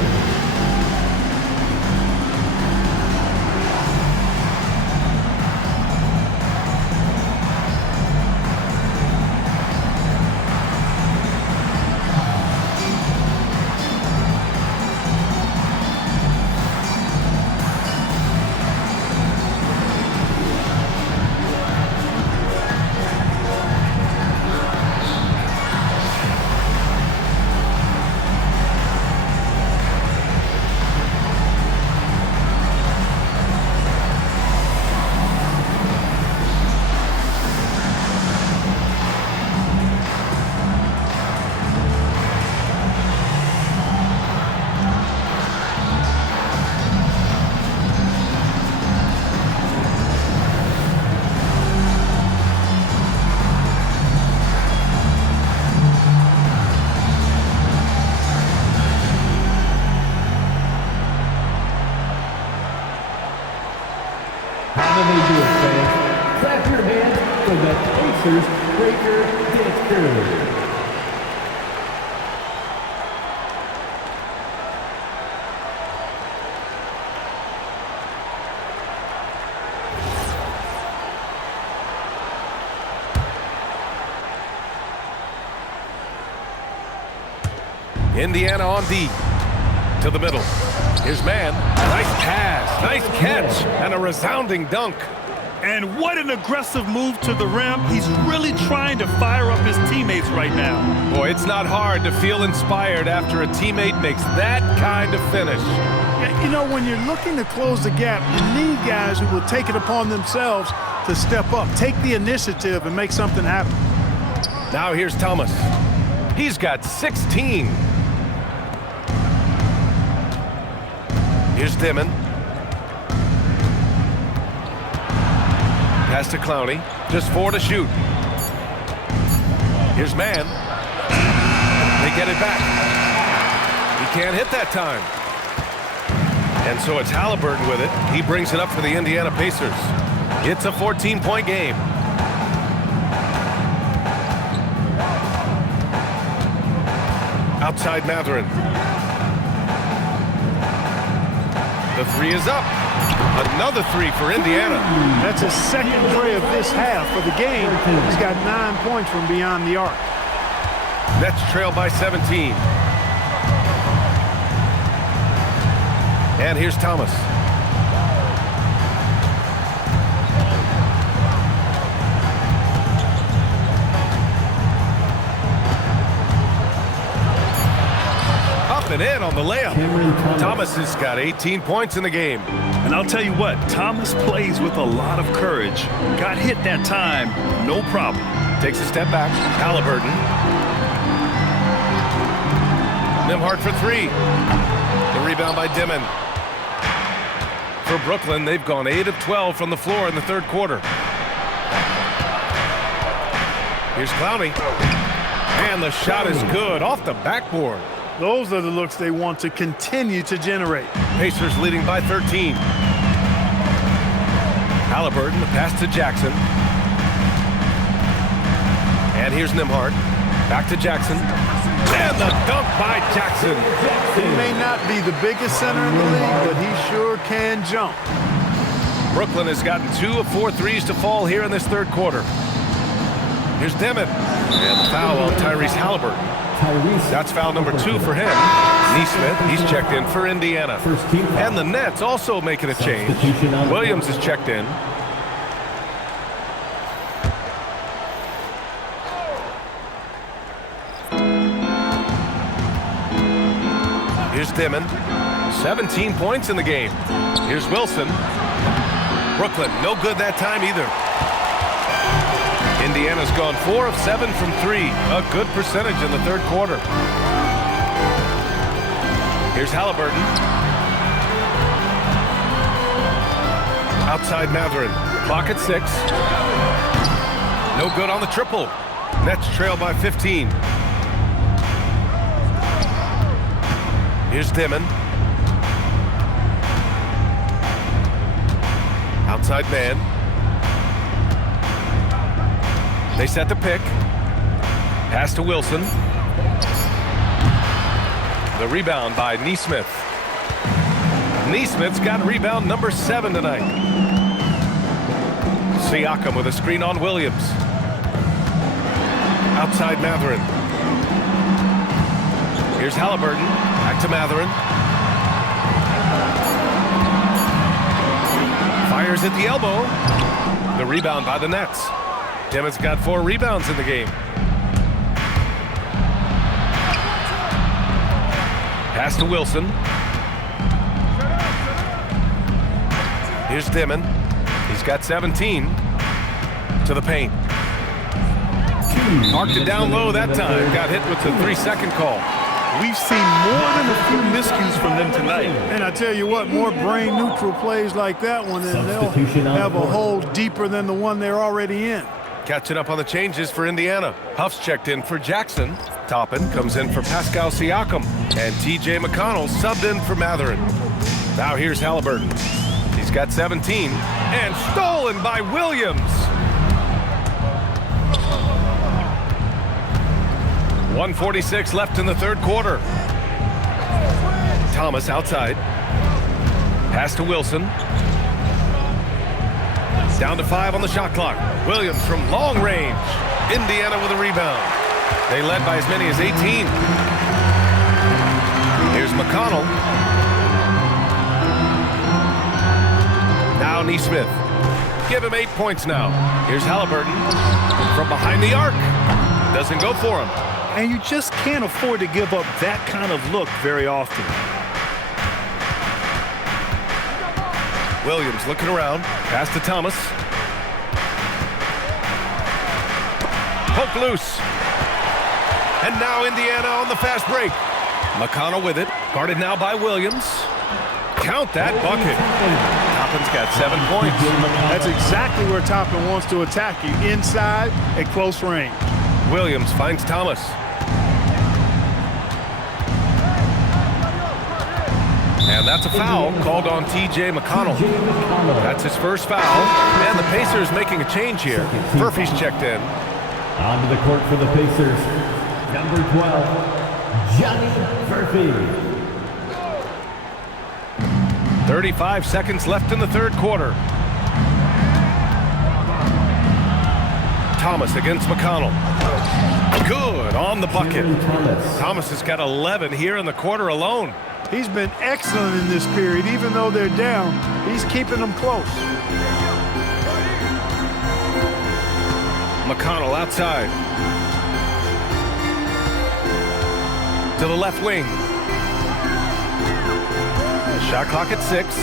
How do they do it, fans? Clap your hands for the Pacers Breaker Dance Crew. Indiana on D. To the middle. Here's man. Nice pass, nice catch, and a resounding dunk. And what an aggressive move to the rim. He's really trying to fire up his teammates right now. Boy, it's not hard to feel inspired after a teammate makes that kind of finish. Yeah, you know, when you're looking to close the gap, you need guys who will take it upon themselves to step up, take the initiative, and make something happen. Now here's Thomas. He's got 16. Here's Dimon. Pass to Clowney. Just 4 to shoot. Here's Mann. They get it back. He can't hit that time. And so it's Halliburton with it. He brings it up for the Indiana Pacers. It's a 14-point game. Outside Mathurin. The three is up. Another three for Indiana. That's his second three of this half for the game. He's got 9 points from beyond the arc. Nets trail by 17. And here's Thomas. Up and in on the layup. Thomas has got 18 points in the game. And I'll tell you what, Thomas plays with a lot of courage. Got hit that time, no problem. Takes a step back. Halliburton. Nembhard for 3. The rebound by Dimon. For Brooklyn, they've gone 8 of 12 from the floor in the third quarter. Here's Clowney. And the shot is good off the backboard. Those are the looks they want to continue to generate. Pacers leading by 13. Halliburton, the pass to Jackson. And here's Nembhard. Back to Jackson. And the dunk by Jackson. He may not be the biggest center in the league, but he sure can jump. Brooklyn has gotten 2 of 4 threes to fall here in this third quarter. Here's Dimon. And the foul on Tyrese Halliburton. That's foul number 2 for him. Neesmith, he's checked in for Indiana. And the Nets also making a change. Williams is checked in. Here's Dimon. 17 points in the game. Here's Wilson. Brooklyn, no good that time either. Indiana's gone 4 of 7 from 3. A good percentage in the third quarter. Here's Halliburton. Outside Mathurin. Clock at 6. No good on the triple. Nets trail by 15. Here's Dimon. Outside man. They set the pick. Pass to Wilson. The rebound by Nesmith. Nesmith's got rebound number 7 tonight. Siakam with a screen on Williams. Outside Mathurin. Here's Halliburton. Back to Mathurin. Fires at the elbow. The rebound by the Nets. Dimmon's got 4 rebounds in the game. Pass to Wilson. Here's Dimon. He's got 17. To the paint. Marked it down low that time. Got hit with the 3-second call. We've seen more than a few miscues from them tonight. And I tell you what, more brain-neutral plays like that one, and they'll have a hole deeper than the one they're already in. Catching up on the changes for Indiana. Huff's checked in for Jackson. Toppin comes in for Pascal Siakam. And T.J. McConnell subbed in for Mathurin. Now here's Halliburton. He's got 17. And stolen by Williams. 1:46 left in the third quarter. Thomas outside. Pass to Wilson. Down to 5 on the shot clock. Williams from long range. Indiana with a rebound. They led by as many as 18. Here's McConnell. Now Nesmith. Give him 8 points now. Here's Halliburton from behind the arc. Doesn't go for him. And you just can't afford to give up that kind of look very often. Williams looking around. Pass to Thomas. Poke loose. And now Indiana on the fast break. McConnell with it. Guarded now by Williams. Count that bucket. Toppin's got 7 points. That's exactly where Toppin wants to attack you. Inside at close range. Williams finds Thomas. And that's a foul called on T.J. McConnell. That's his first foul. And the Pacers making a change here. Murphy's checked in. Onto the court for the Pacers. Number 12, Johnny Murphy. 35 seconds left in the third quarter. Thomas against McConnell. Good on the bucket. Thomas has got 11 here in the quarter alone. He's been excellent in this period. Even though they're down, he's keeping them close. McConnell outside. To the left wing. Shot clock at 6.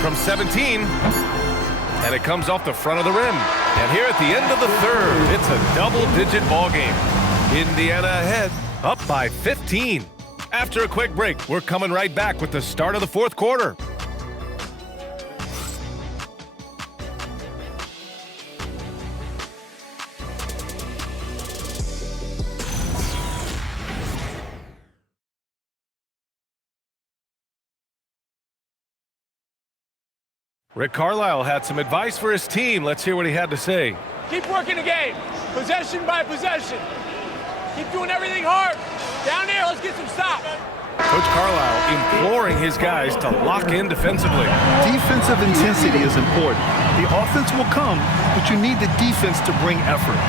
From 17. And it comes off the front of the rim. And here at the end of the third, it's a double-digit ball game. Indiana ahead, up by 15. After a quick break, we're coming right back with the start of the fourth quarter. Rick Carlisle had some advice for his team. Let's hear what he had to say. Keep working the game, possession by possession. Keep doing everything hard. Down there, let's get some stops. Coach Carlisle imploring his guys to lock in defensively. Defensive intensity is important. The offense will come, but you need the defense to bring effort.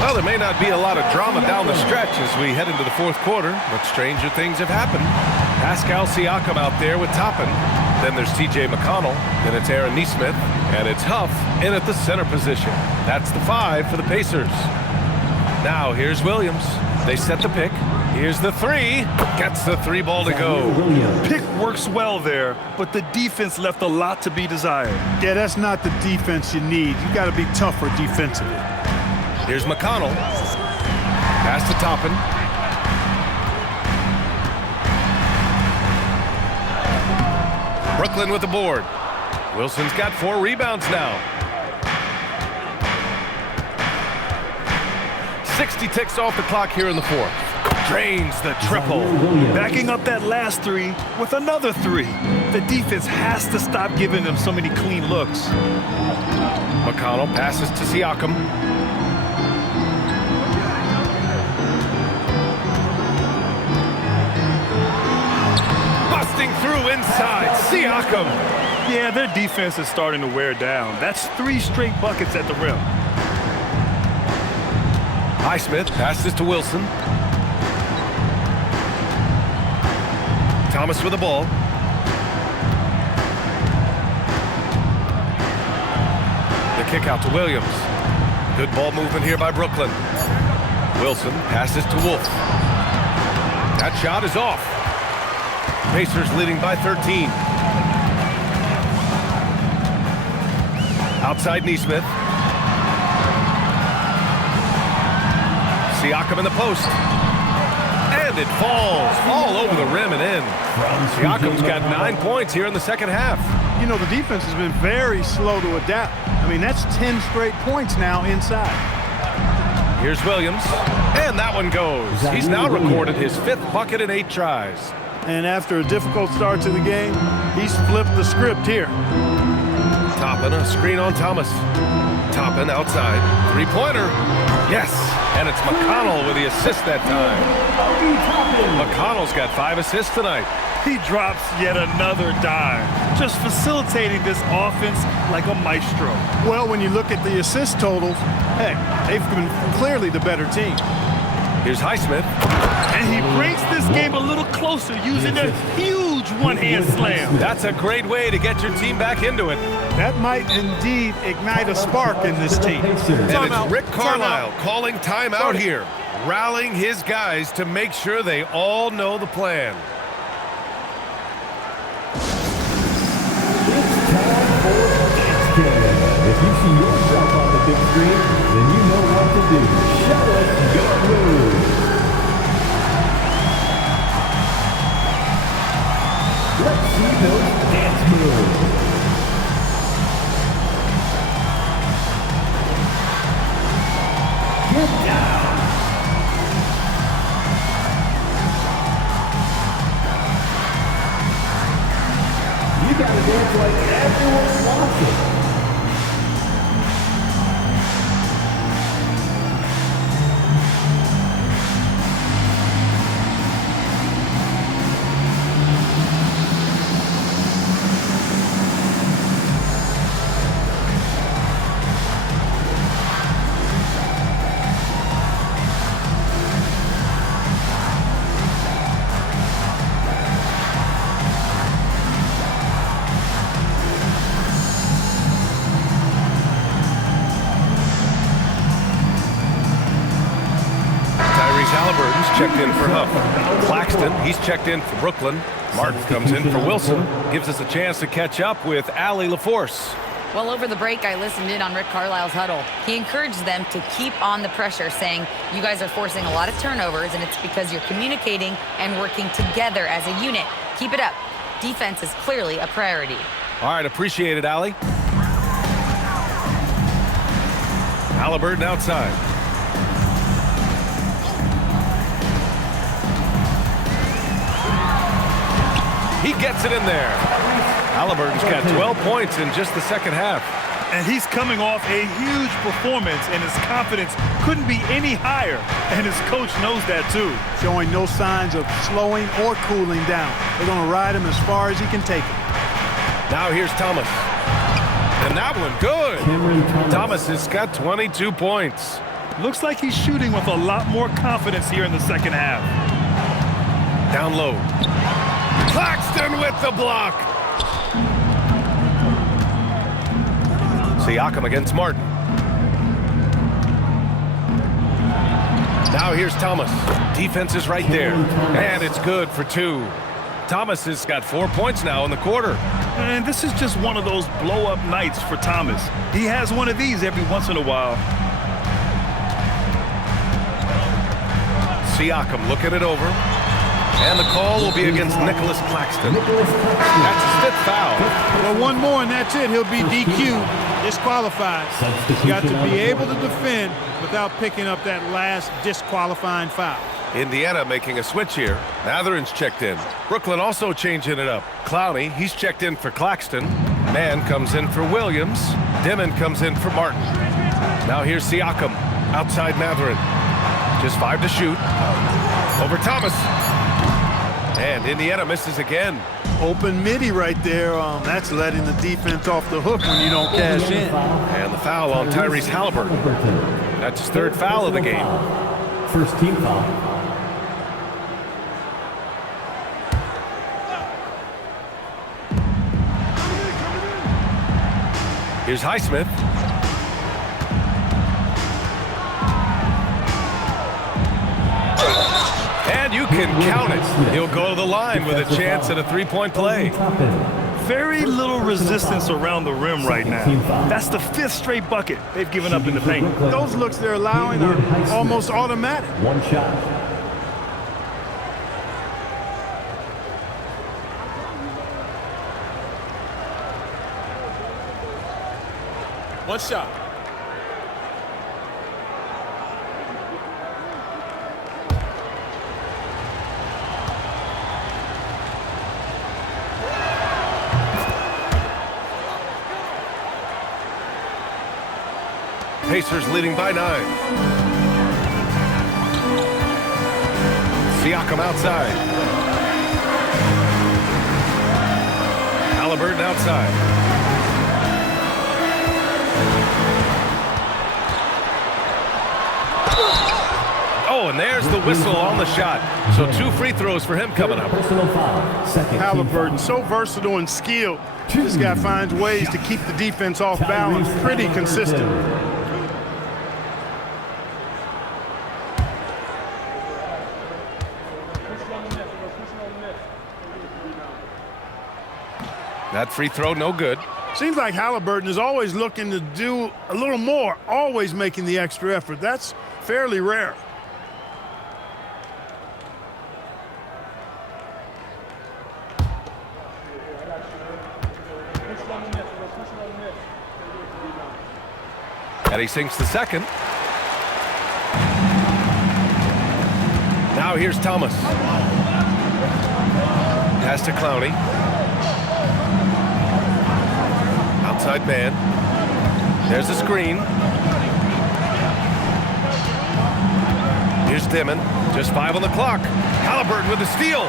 Well, there may not be a lot of drama down the stretch as we head into the fourth quarter, but stranger things have happened. Pascal Siakam out there with Toppin. Then there's T.J. McConnell. Then it's Aaron Nesmith. And it's Huff in at the center position. That's the 5 for the Pacers. Now here's Williams. They set the pick. Here's the three. Gets the three ball to go. Pick works well there, but the defense left a lot to be desired. Yeah, that's not the defense you need. You got to be tougher defensively. Here's McConnell. Pass to Toppin. Brooklyn with the board. Wilson's got 4 rebounds now. 60 ticks off the clock here in the fourth. Drains the triple. Backing up that last three with another three. The defense has to stop giving them so many clean looks. McConnell passes to Siakam. Busting through inside, Siakam. Yeah, their defense is starting to wear down. That's 3 straight buckets at the rim. Highsmith passes to Wilson. Thomas with the ball. The kick out to Williams. Good ball movement here by Brooklyn. Wilson passes to Wolf. That shot is off. Pacers leading by 13. Outside Neesmith. Siakam in the post. And it falls all over the rim and in. Siakam's got 9 points here in the second half. You know, the defense has been very slow to adapt. I mean, that's 10 straight points now inside. Here's Williams. And that one goes. He's now recorded his 5th bucket in 8 tries. And after a difficult start to the game, he's flipped the script here. Toppin, a screen on Thomas. Toppin outside. 3-pointer. Yes. And it's McConnell with the assist that time. McConnell's got 5 assists tonight. He drops yet another dime, just facilitating this offense like a maestro. Well, when you look at the assist totals, hey, they've been clearly the better team. Here's Highsmith. And he brings this game a little closer using a huge one-hand slam. That's a great way to get your team back into it. That might indeed ignite a spark in this team. And it's Rick Carlisle calling timeout here, rallying his guys to make sure they all know the plan. It's time for X Game. If you see yourself on the big screen, then you know what to do. Show us your moves. Let's see those dance moves. Get down. You gotta dance like everyone wants it. Halliburton's checked in for Huff. Claxton, he's checked in for Brooklyn. Martin comes in for Wilson. Gives us a chance to catch up with Allie LaForce. Well, over the break, I listened in on Rick Carlisle's huddle. He encouraged them to keep on the pressure, saying, you guys are forcing a lot of turnovers, and it's because you're communicating and working together as a unit. Keep it up. Defense is clearly a priority. All right, appreciate it, Allie. Halliburton outside. He gets it in there. Halliburton's got 12 points in just the second half. And he's coming off a huge performance, and his confidence couldn't be any higher. And his coach knows that, too. Showing no signs of slowing or cooling down. They're going to ride him as far as he can take it. Now here's Thomas. And that one, good. Thomas has got 22 points. Looks like he's shooting with a lot more confidence here in the second half. Down low. Claxton with the block. Siakam against Martin. Now here's Thomas. Defense is right there. And it's good for 2. Thomas has got 4 points now in the quarter. And this is just one of those blow-up nights for Thomas. He has one of these every once in a while. Siakam looking it over. And the call will be against Nicholas Claxton. That's a stiff foul. Well, one more and that's it. He'll be DQ'd, disqualified. He's got to be able to defend without picking up that last disqualifying foul. Indiana making a switch here. Matherin's checked in. Brooklyn also changing it up. Clowney, he's checked in for Claxton. Mann comes in for Williams. Dimon comes in for Martin. Now here's Siakam. Outside Matherin. Just 5 to shoot. Over Thomas. And Indiana misses again. Open midi right there. That's letting the defense off the hook when you don't cash in. And the foul on Tyrese Halliburton. That's his 3rd foul of the game. First team foul. Here's Highsmith. And you can count it. He'll go to the line with a chance at a 3-point play. Very little resistance around the rim right now. That's the 5th straight bucket they've given up in the paint. Those looks they're allowing are almost automatic. One shot. One shot. Pacers leading by 9. Siakam outside. Halliburton outside. Oh, and there's the whistle on the shot. So 2 free throws for him coming up. Personal foul. Second. Halliburton, so versatile and skilled. This guy finds ways to keep the defense off balance. Pretty consistent. That free throw, no good. Seems like Halliburton is always looking to do a little more, always making the extra effort. That's fairly rare. And he sinks the second. Now here's Thomas. Pass to Clowney. Outside man. There's a screen. Here's Dimon. Just 5 on the clock. Halliburton with the steal.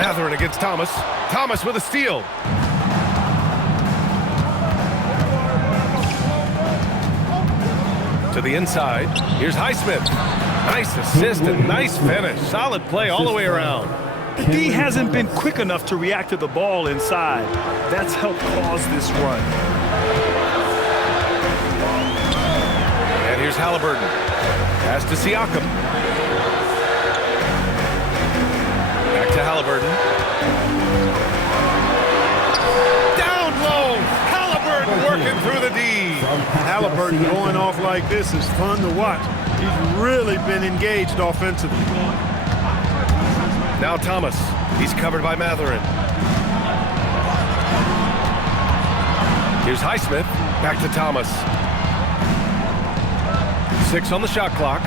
Matherin against Thomas. Thomas with a steal. To the inside. Here's Highsmith. Nice assist and nice finish. Solid play all the way around. The D hasn't been quick enough to react to the ball inside. That's helped cause this run. And here's Halliburton. Pass to Siakam. Back to Halliburton. Down low. Halliburton working through the D. Halliburton going off like this is fun to watch. He's really been engaged offensively. Now Thomas. He's covered by Matherin. Here's Highsmith. Back to Thomas. 6 on the shot clock.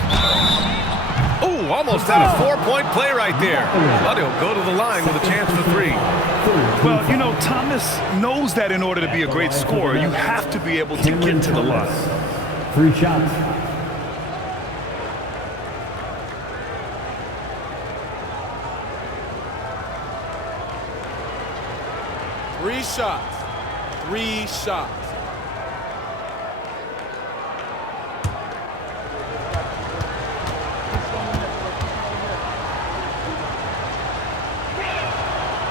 Oh, almost had a 4-point play right there. But he'll go to the line with a chance for 3. Well, you know, Thomas knows that in order to be a great scorer, you have to be able to get to the line. 3 shots. Three shots.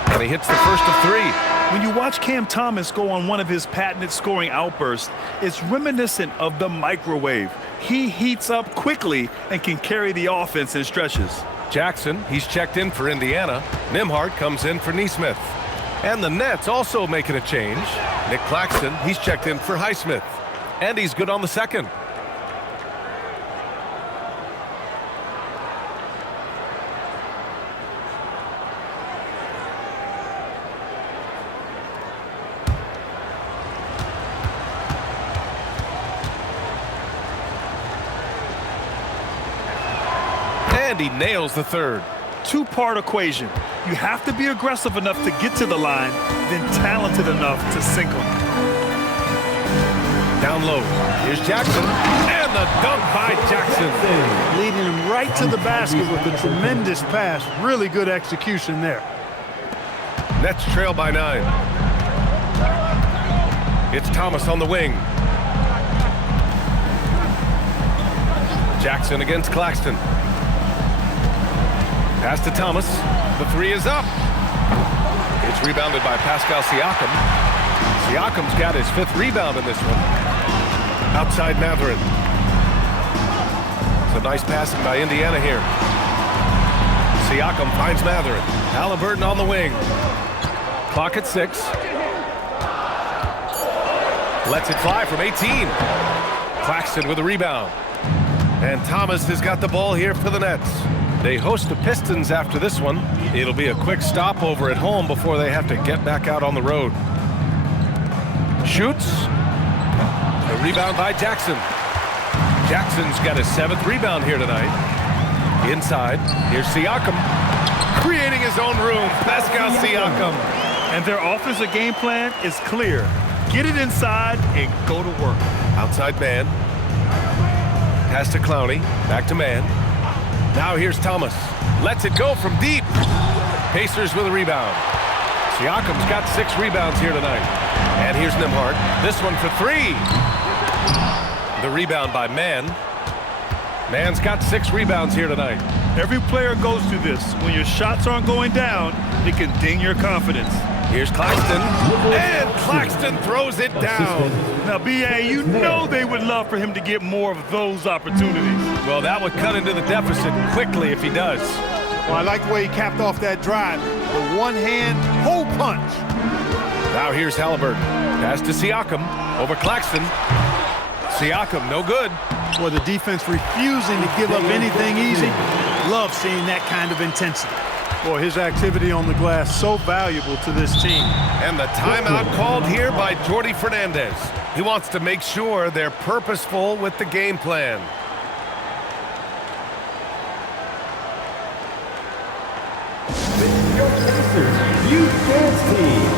And he hits the first of 3. When you watch Cam Thomas go on one of his patented scoring outbursts, it's reminiscent of the microwave. He heats up quickly and can carry the offense in stretches. Jackson, he's checked in for Indiana. Nembhard comes in for Nesmith. And the Nets also making a change. Nick Claxton, he's checked in for Highsmith. And he's good on the second. And he nails the third. Two-part equation. You have to be aggressive enough to get to the line, then talented enough to sink them. Down low. Here's Jackson. And the dunk by Jackson. Leading him right to the basket with a tremendous pass. Really good execution there. Nets trail by 9. It's Thomas on the wing. Jackson against Claxton. Pass to Thomas. The three is up. It's rebounded by Pascal Siakam. Siakam's got his 5th rebound in this one. Outside Mathurin. Some nice passing by Indiana here. Siakam finds Mathurin. Halliburton on the wing. Clock at 6. Lets it fly from 18. Claxton with a rebound. And Thomas has got the ball here for the Nets. They host the Pistons after this one. It'll be a quick stopover at home before they have to get back out on the road. Shoots. A rebound by Jackson. Jackson's got his 7th rebound here tonight. Inside, here's Siakam. Creating his own room, Pascal Siakam. And their offensive game plan is clear. Get it inside and go to work. Outside man. Pass to Clowney. Back to man. Now here's Thomas. Lets it go from deep. Pacers with a rebound. Siakam's got 6 rebounds here tonight. And here's Nembhard. This one for 3. The rebound by Mann. Mann's got 6 rebounds here tonight. Every player goes through this. When your shots aren't going down, it can ding your confidence. Here's Claxton. And Claxton throws it down. Now, B.A., you know they would love for him to get more of those opportunities. Well, that would cut into the deficit quickly if he does. Well, I like the way he capped off that drive. The one-hand hole punch. Now here's Halliburton. Pass to Siakam. Over Claxton. Siakam, no good. Well, the defense refusing to give up anything easy. Love seeing that kind of intensity. Boy, his activity on the glass so valuable to this team. And the timeout called here by Jordi Fernandez. He wants to make sure they're purposeful with the game plan. Your Pacers Youth Dance Team.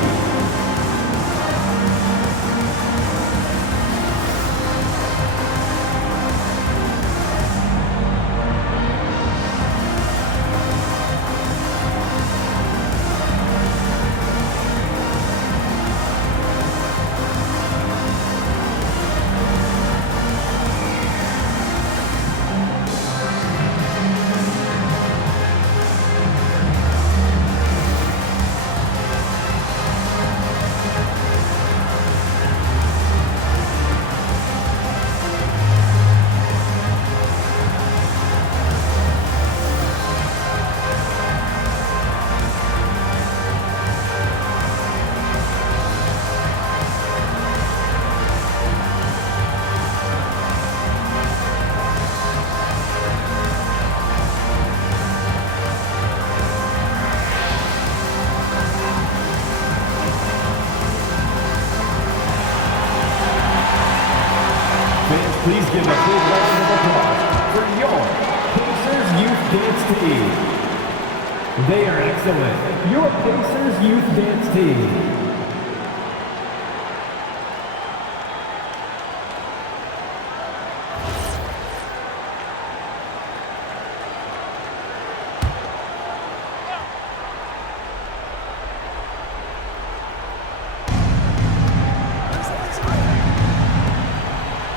Please give a big round of applause for your Pacers Youth Dance Team. They are excellent. Your Pacers Youth Dance Team.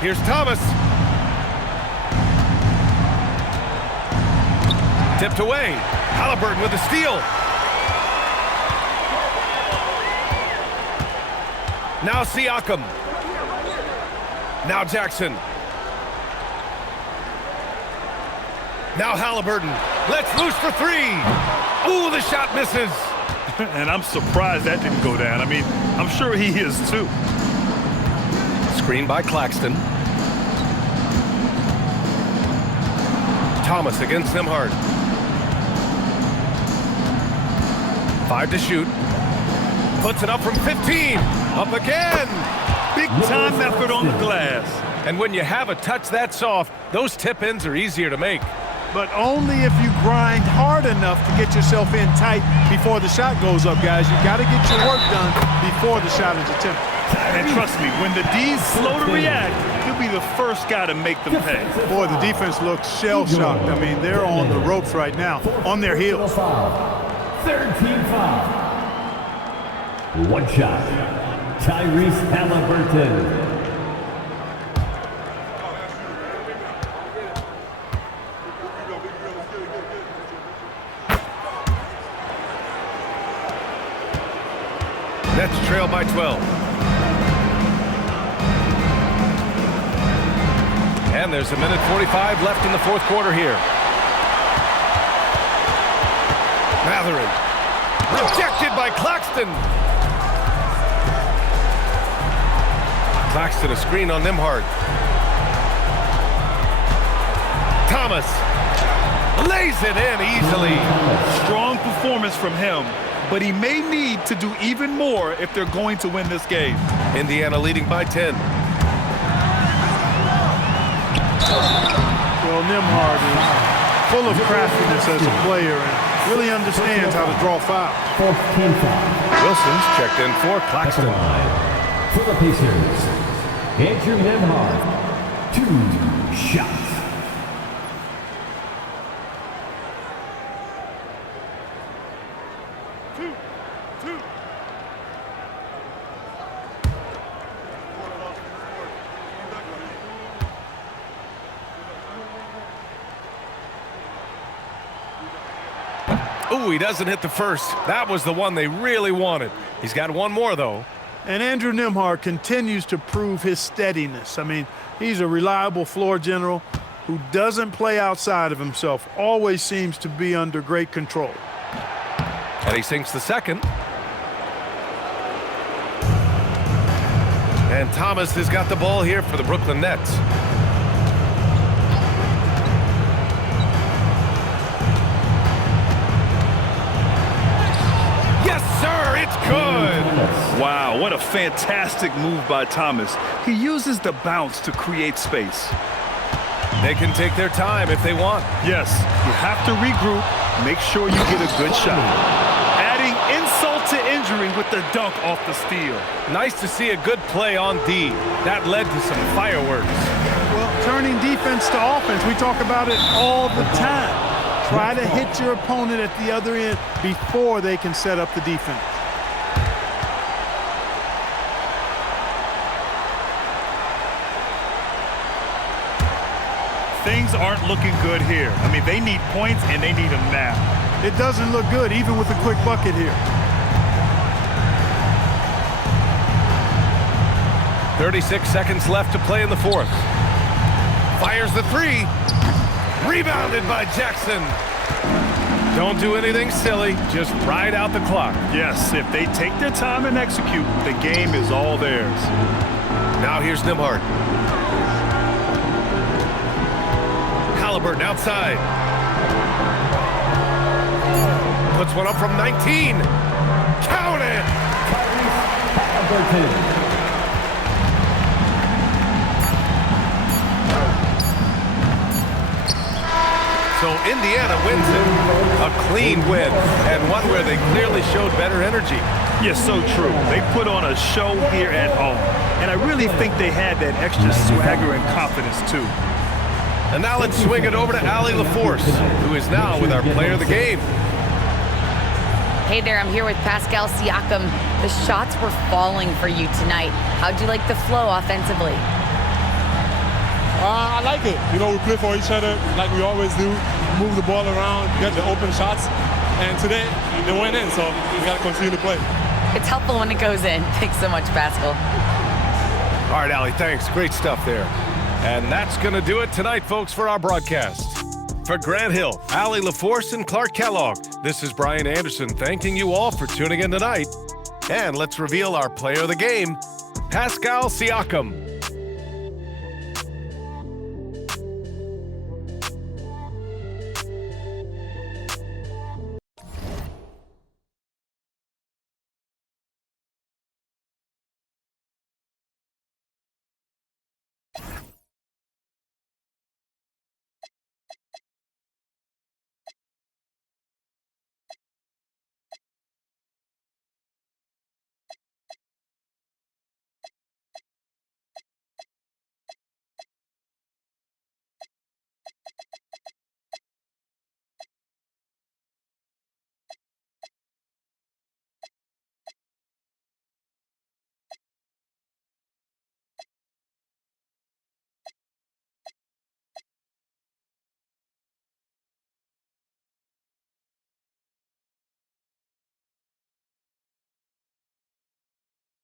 Here's Thomas. Tipped away. Halliburton with the steal. Now Siakam. Now Jackson. Now Halliburton. Let's loose for three. Ooh, the shot misses. And I'm surprised that didn't go down. I mean, I'm sure he is too. Screen by Claxton. Thomas against Nembhard. 5 to shoot. Puts it up from 15. Up again. Big time effort on the glass. And when you have a touch that soft, those tip-ins are easier to make. But only if you grind hard enough to get yourself in tight before the shot goes up, guys. You got to get your work done before the shot is attempted. And trust me, when the D's slow to react, he'll be the first guy to make them pay. Boy, the defense looks shell-shocked. I mean, they're on the ropes right now, on their heels. Third team foul. One shot. Tyrese Halliburton. Nets trail by 12. And there's 1:45 left in the fourth quarter here. Mathurin. Rejected by Claxton. Claxton a screen on Nembhard. Thomas lays it in easily. Strong performance from him, but he may need to do even more if they're going to win this game. Indiana leading by 10. Well, Nembhard is full of craftiness as a player and really understands how to draw foul. Fourth team foul. Wilson's checked in for Claxton. For the Pacers, Andrew Nembhard. 2 shots. Ooh, he doesn't hit the first. That was the one they really wanted. He's got one more, though. And Andrew Nembhard continues to prove his steadiness. I mean, he's a reliable floor general who doesn't play outside of himself, always seems to be under great control. And he sinks the second. And Thomas has got the ball here for the Brooklyn Nets. Yes, sir, it's good. Wow, what a fantastic move by Thomas. He uses the bounce to create space. They can take their time if they want. Yes, you have to regroup, make sure you get a good shot. Adding insult to injury with the dunk off the steal. Nice to see a good play on D. That led to some fireworks. Well, turning defense to offense, we talk about it all the time. Try to hit your opponent at the other end before they can set up the defense. Things aren't looking good here. I mean, they need points and they need them now. It doesn't look good, even with a quick bucket here. 36 seconds left to play in the fourth. Fires the three. Rebounded by Jackson. Don't do anything silly. Just ride out the clock. Yes, if they take their time and execute, the game is all theirs. Now here's Nembhard. Halliburton outside. Puts one up from 19. Count it! So Indiana wins it. A clean win, and one where they clearly showed better energy. Yes, so true. They put on a show here at home. And I really think they had that extra swagger and confidence, too. And now let's swing it over to Allie LaForce, who is now with our player of the game. Hey there, I'm here with Pascal Siakam. The shots were falling for you tonight. How'd you like the flow offensively? I like it. You know, we play for each other like we always do. Move the ball around, get the open shots. And today, they went in, so we got to continue to play. It's helpful when it goes in. Thanks so much, Pascal. All right, Allie, thanks. Great stuff there. And that's going to do it tonight, folks, for our broadcast. For Grant Hill, Allie LaForce, and Clark Kellogg, this is Brian Anderson thanking you all for tuning in tonight. And let's reveal our player of the game, Pascal Siakam.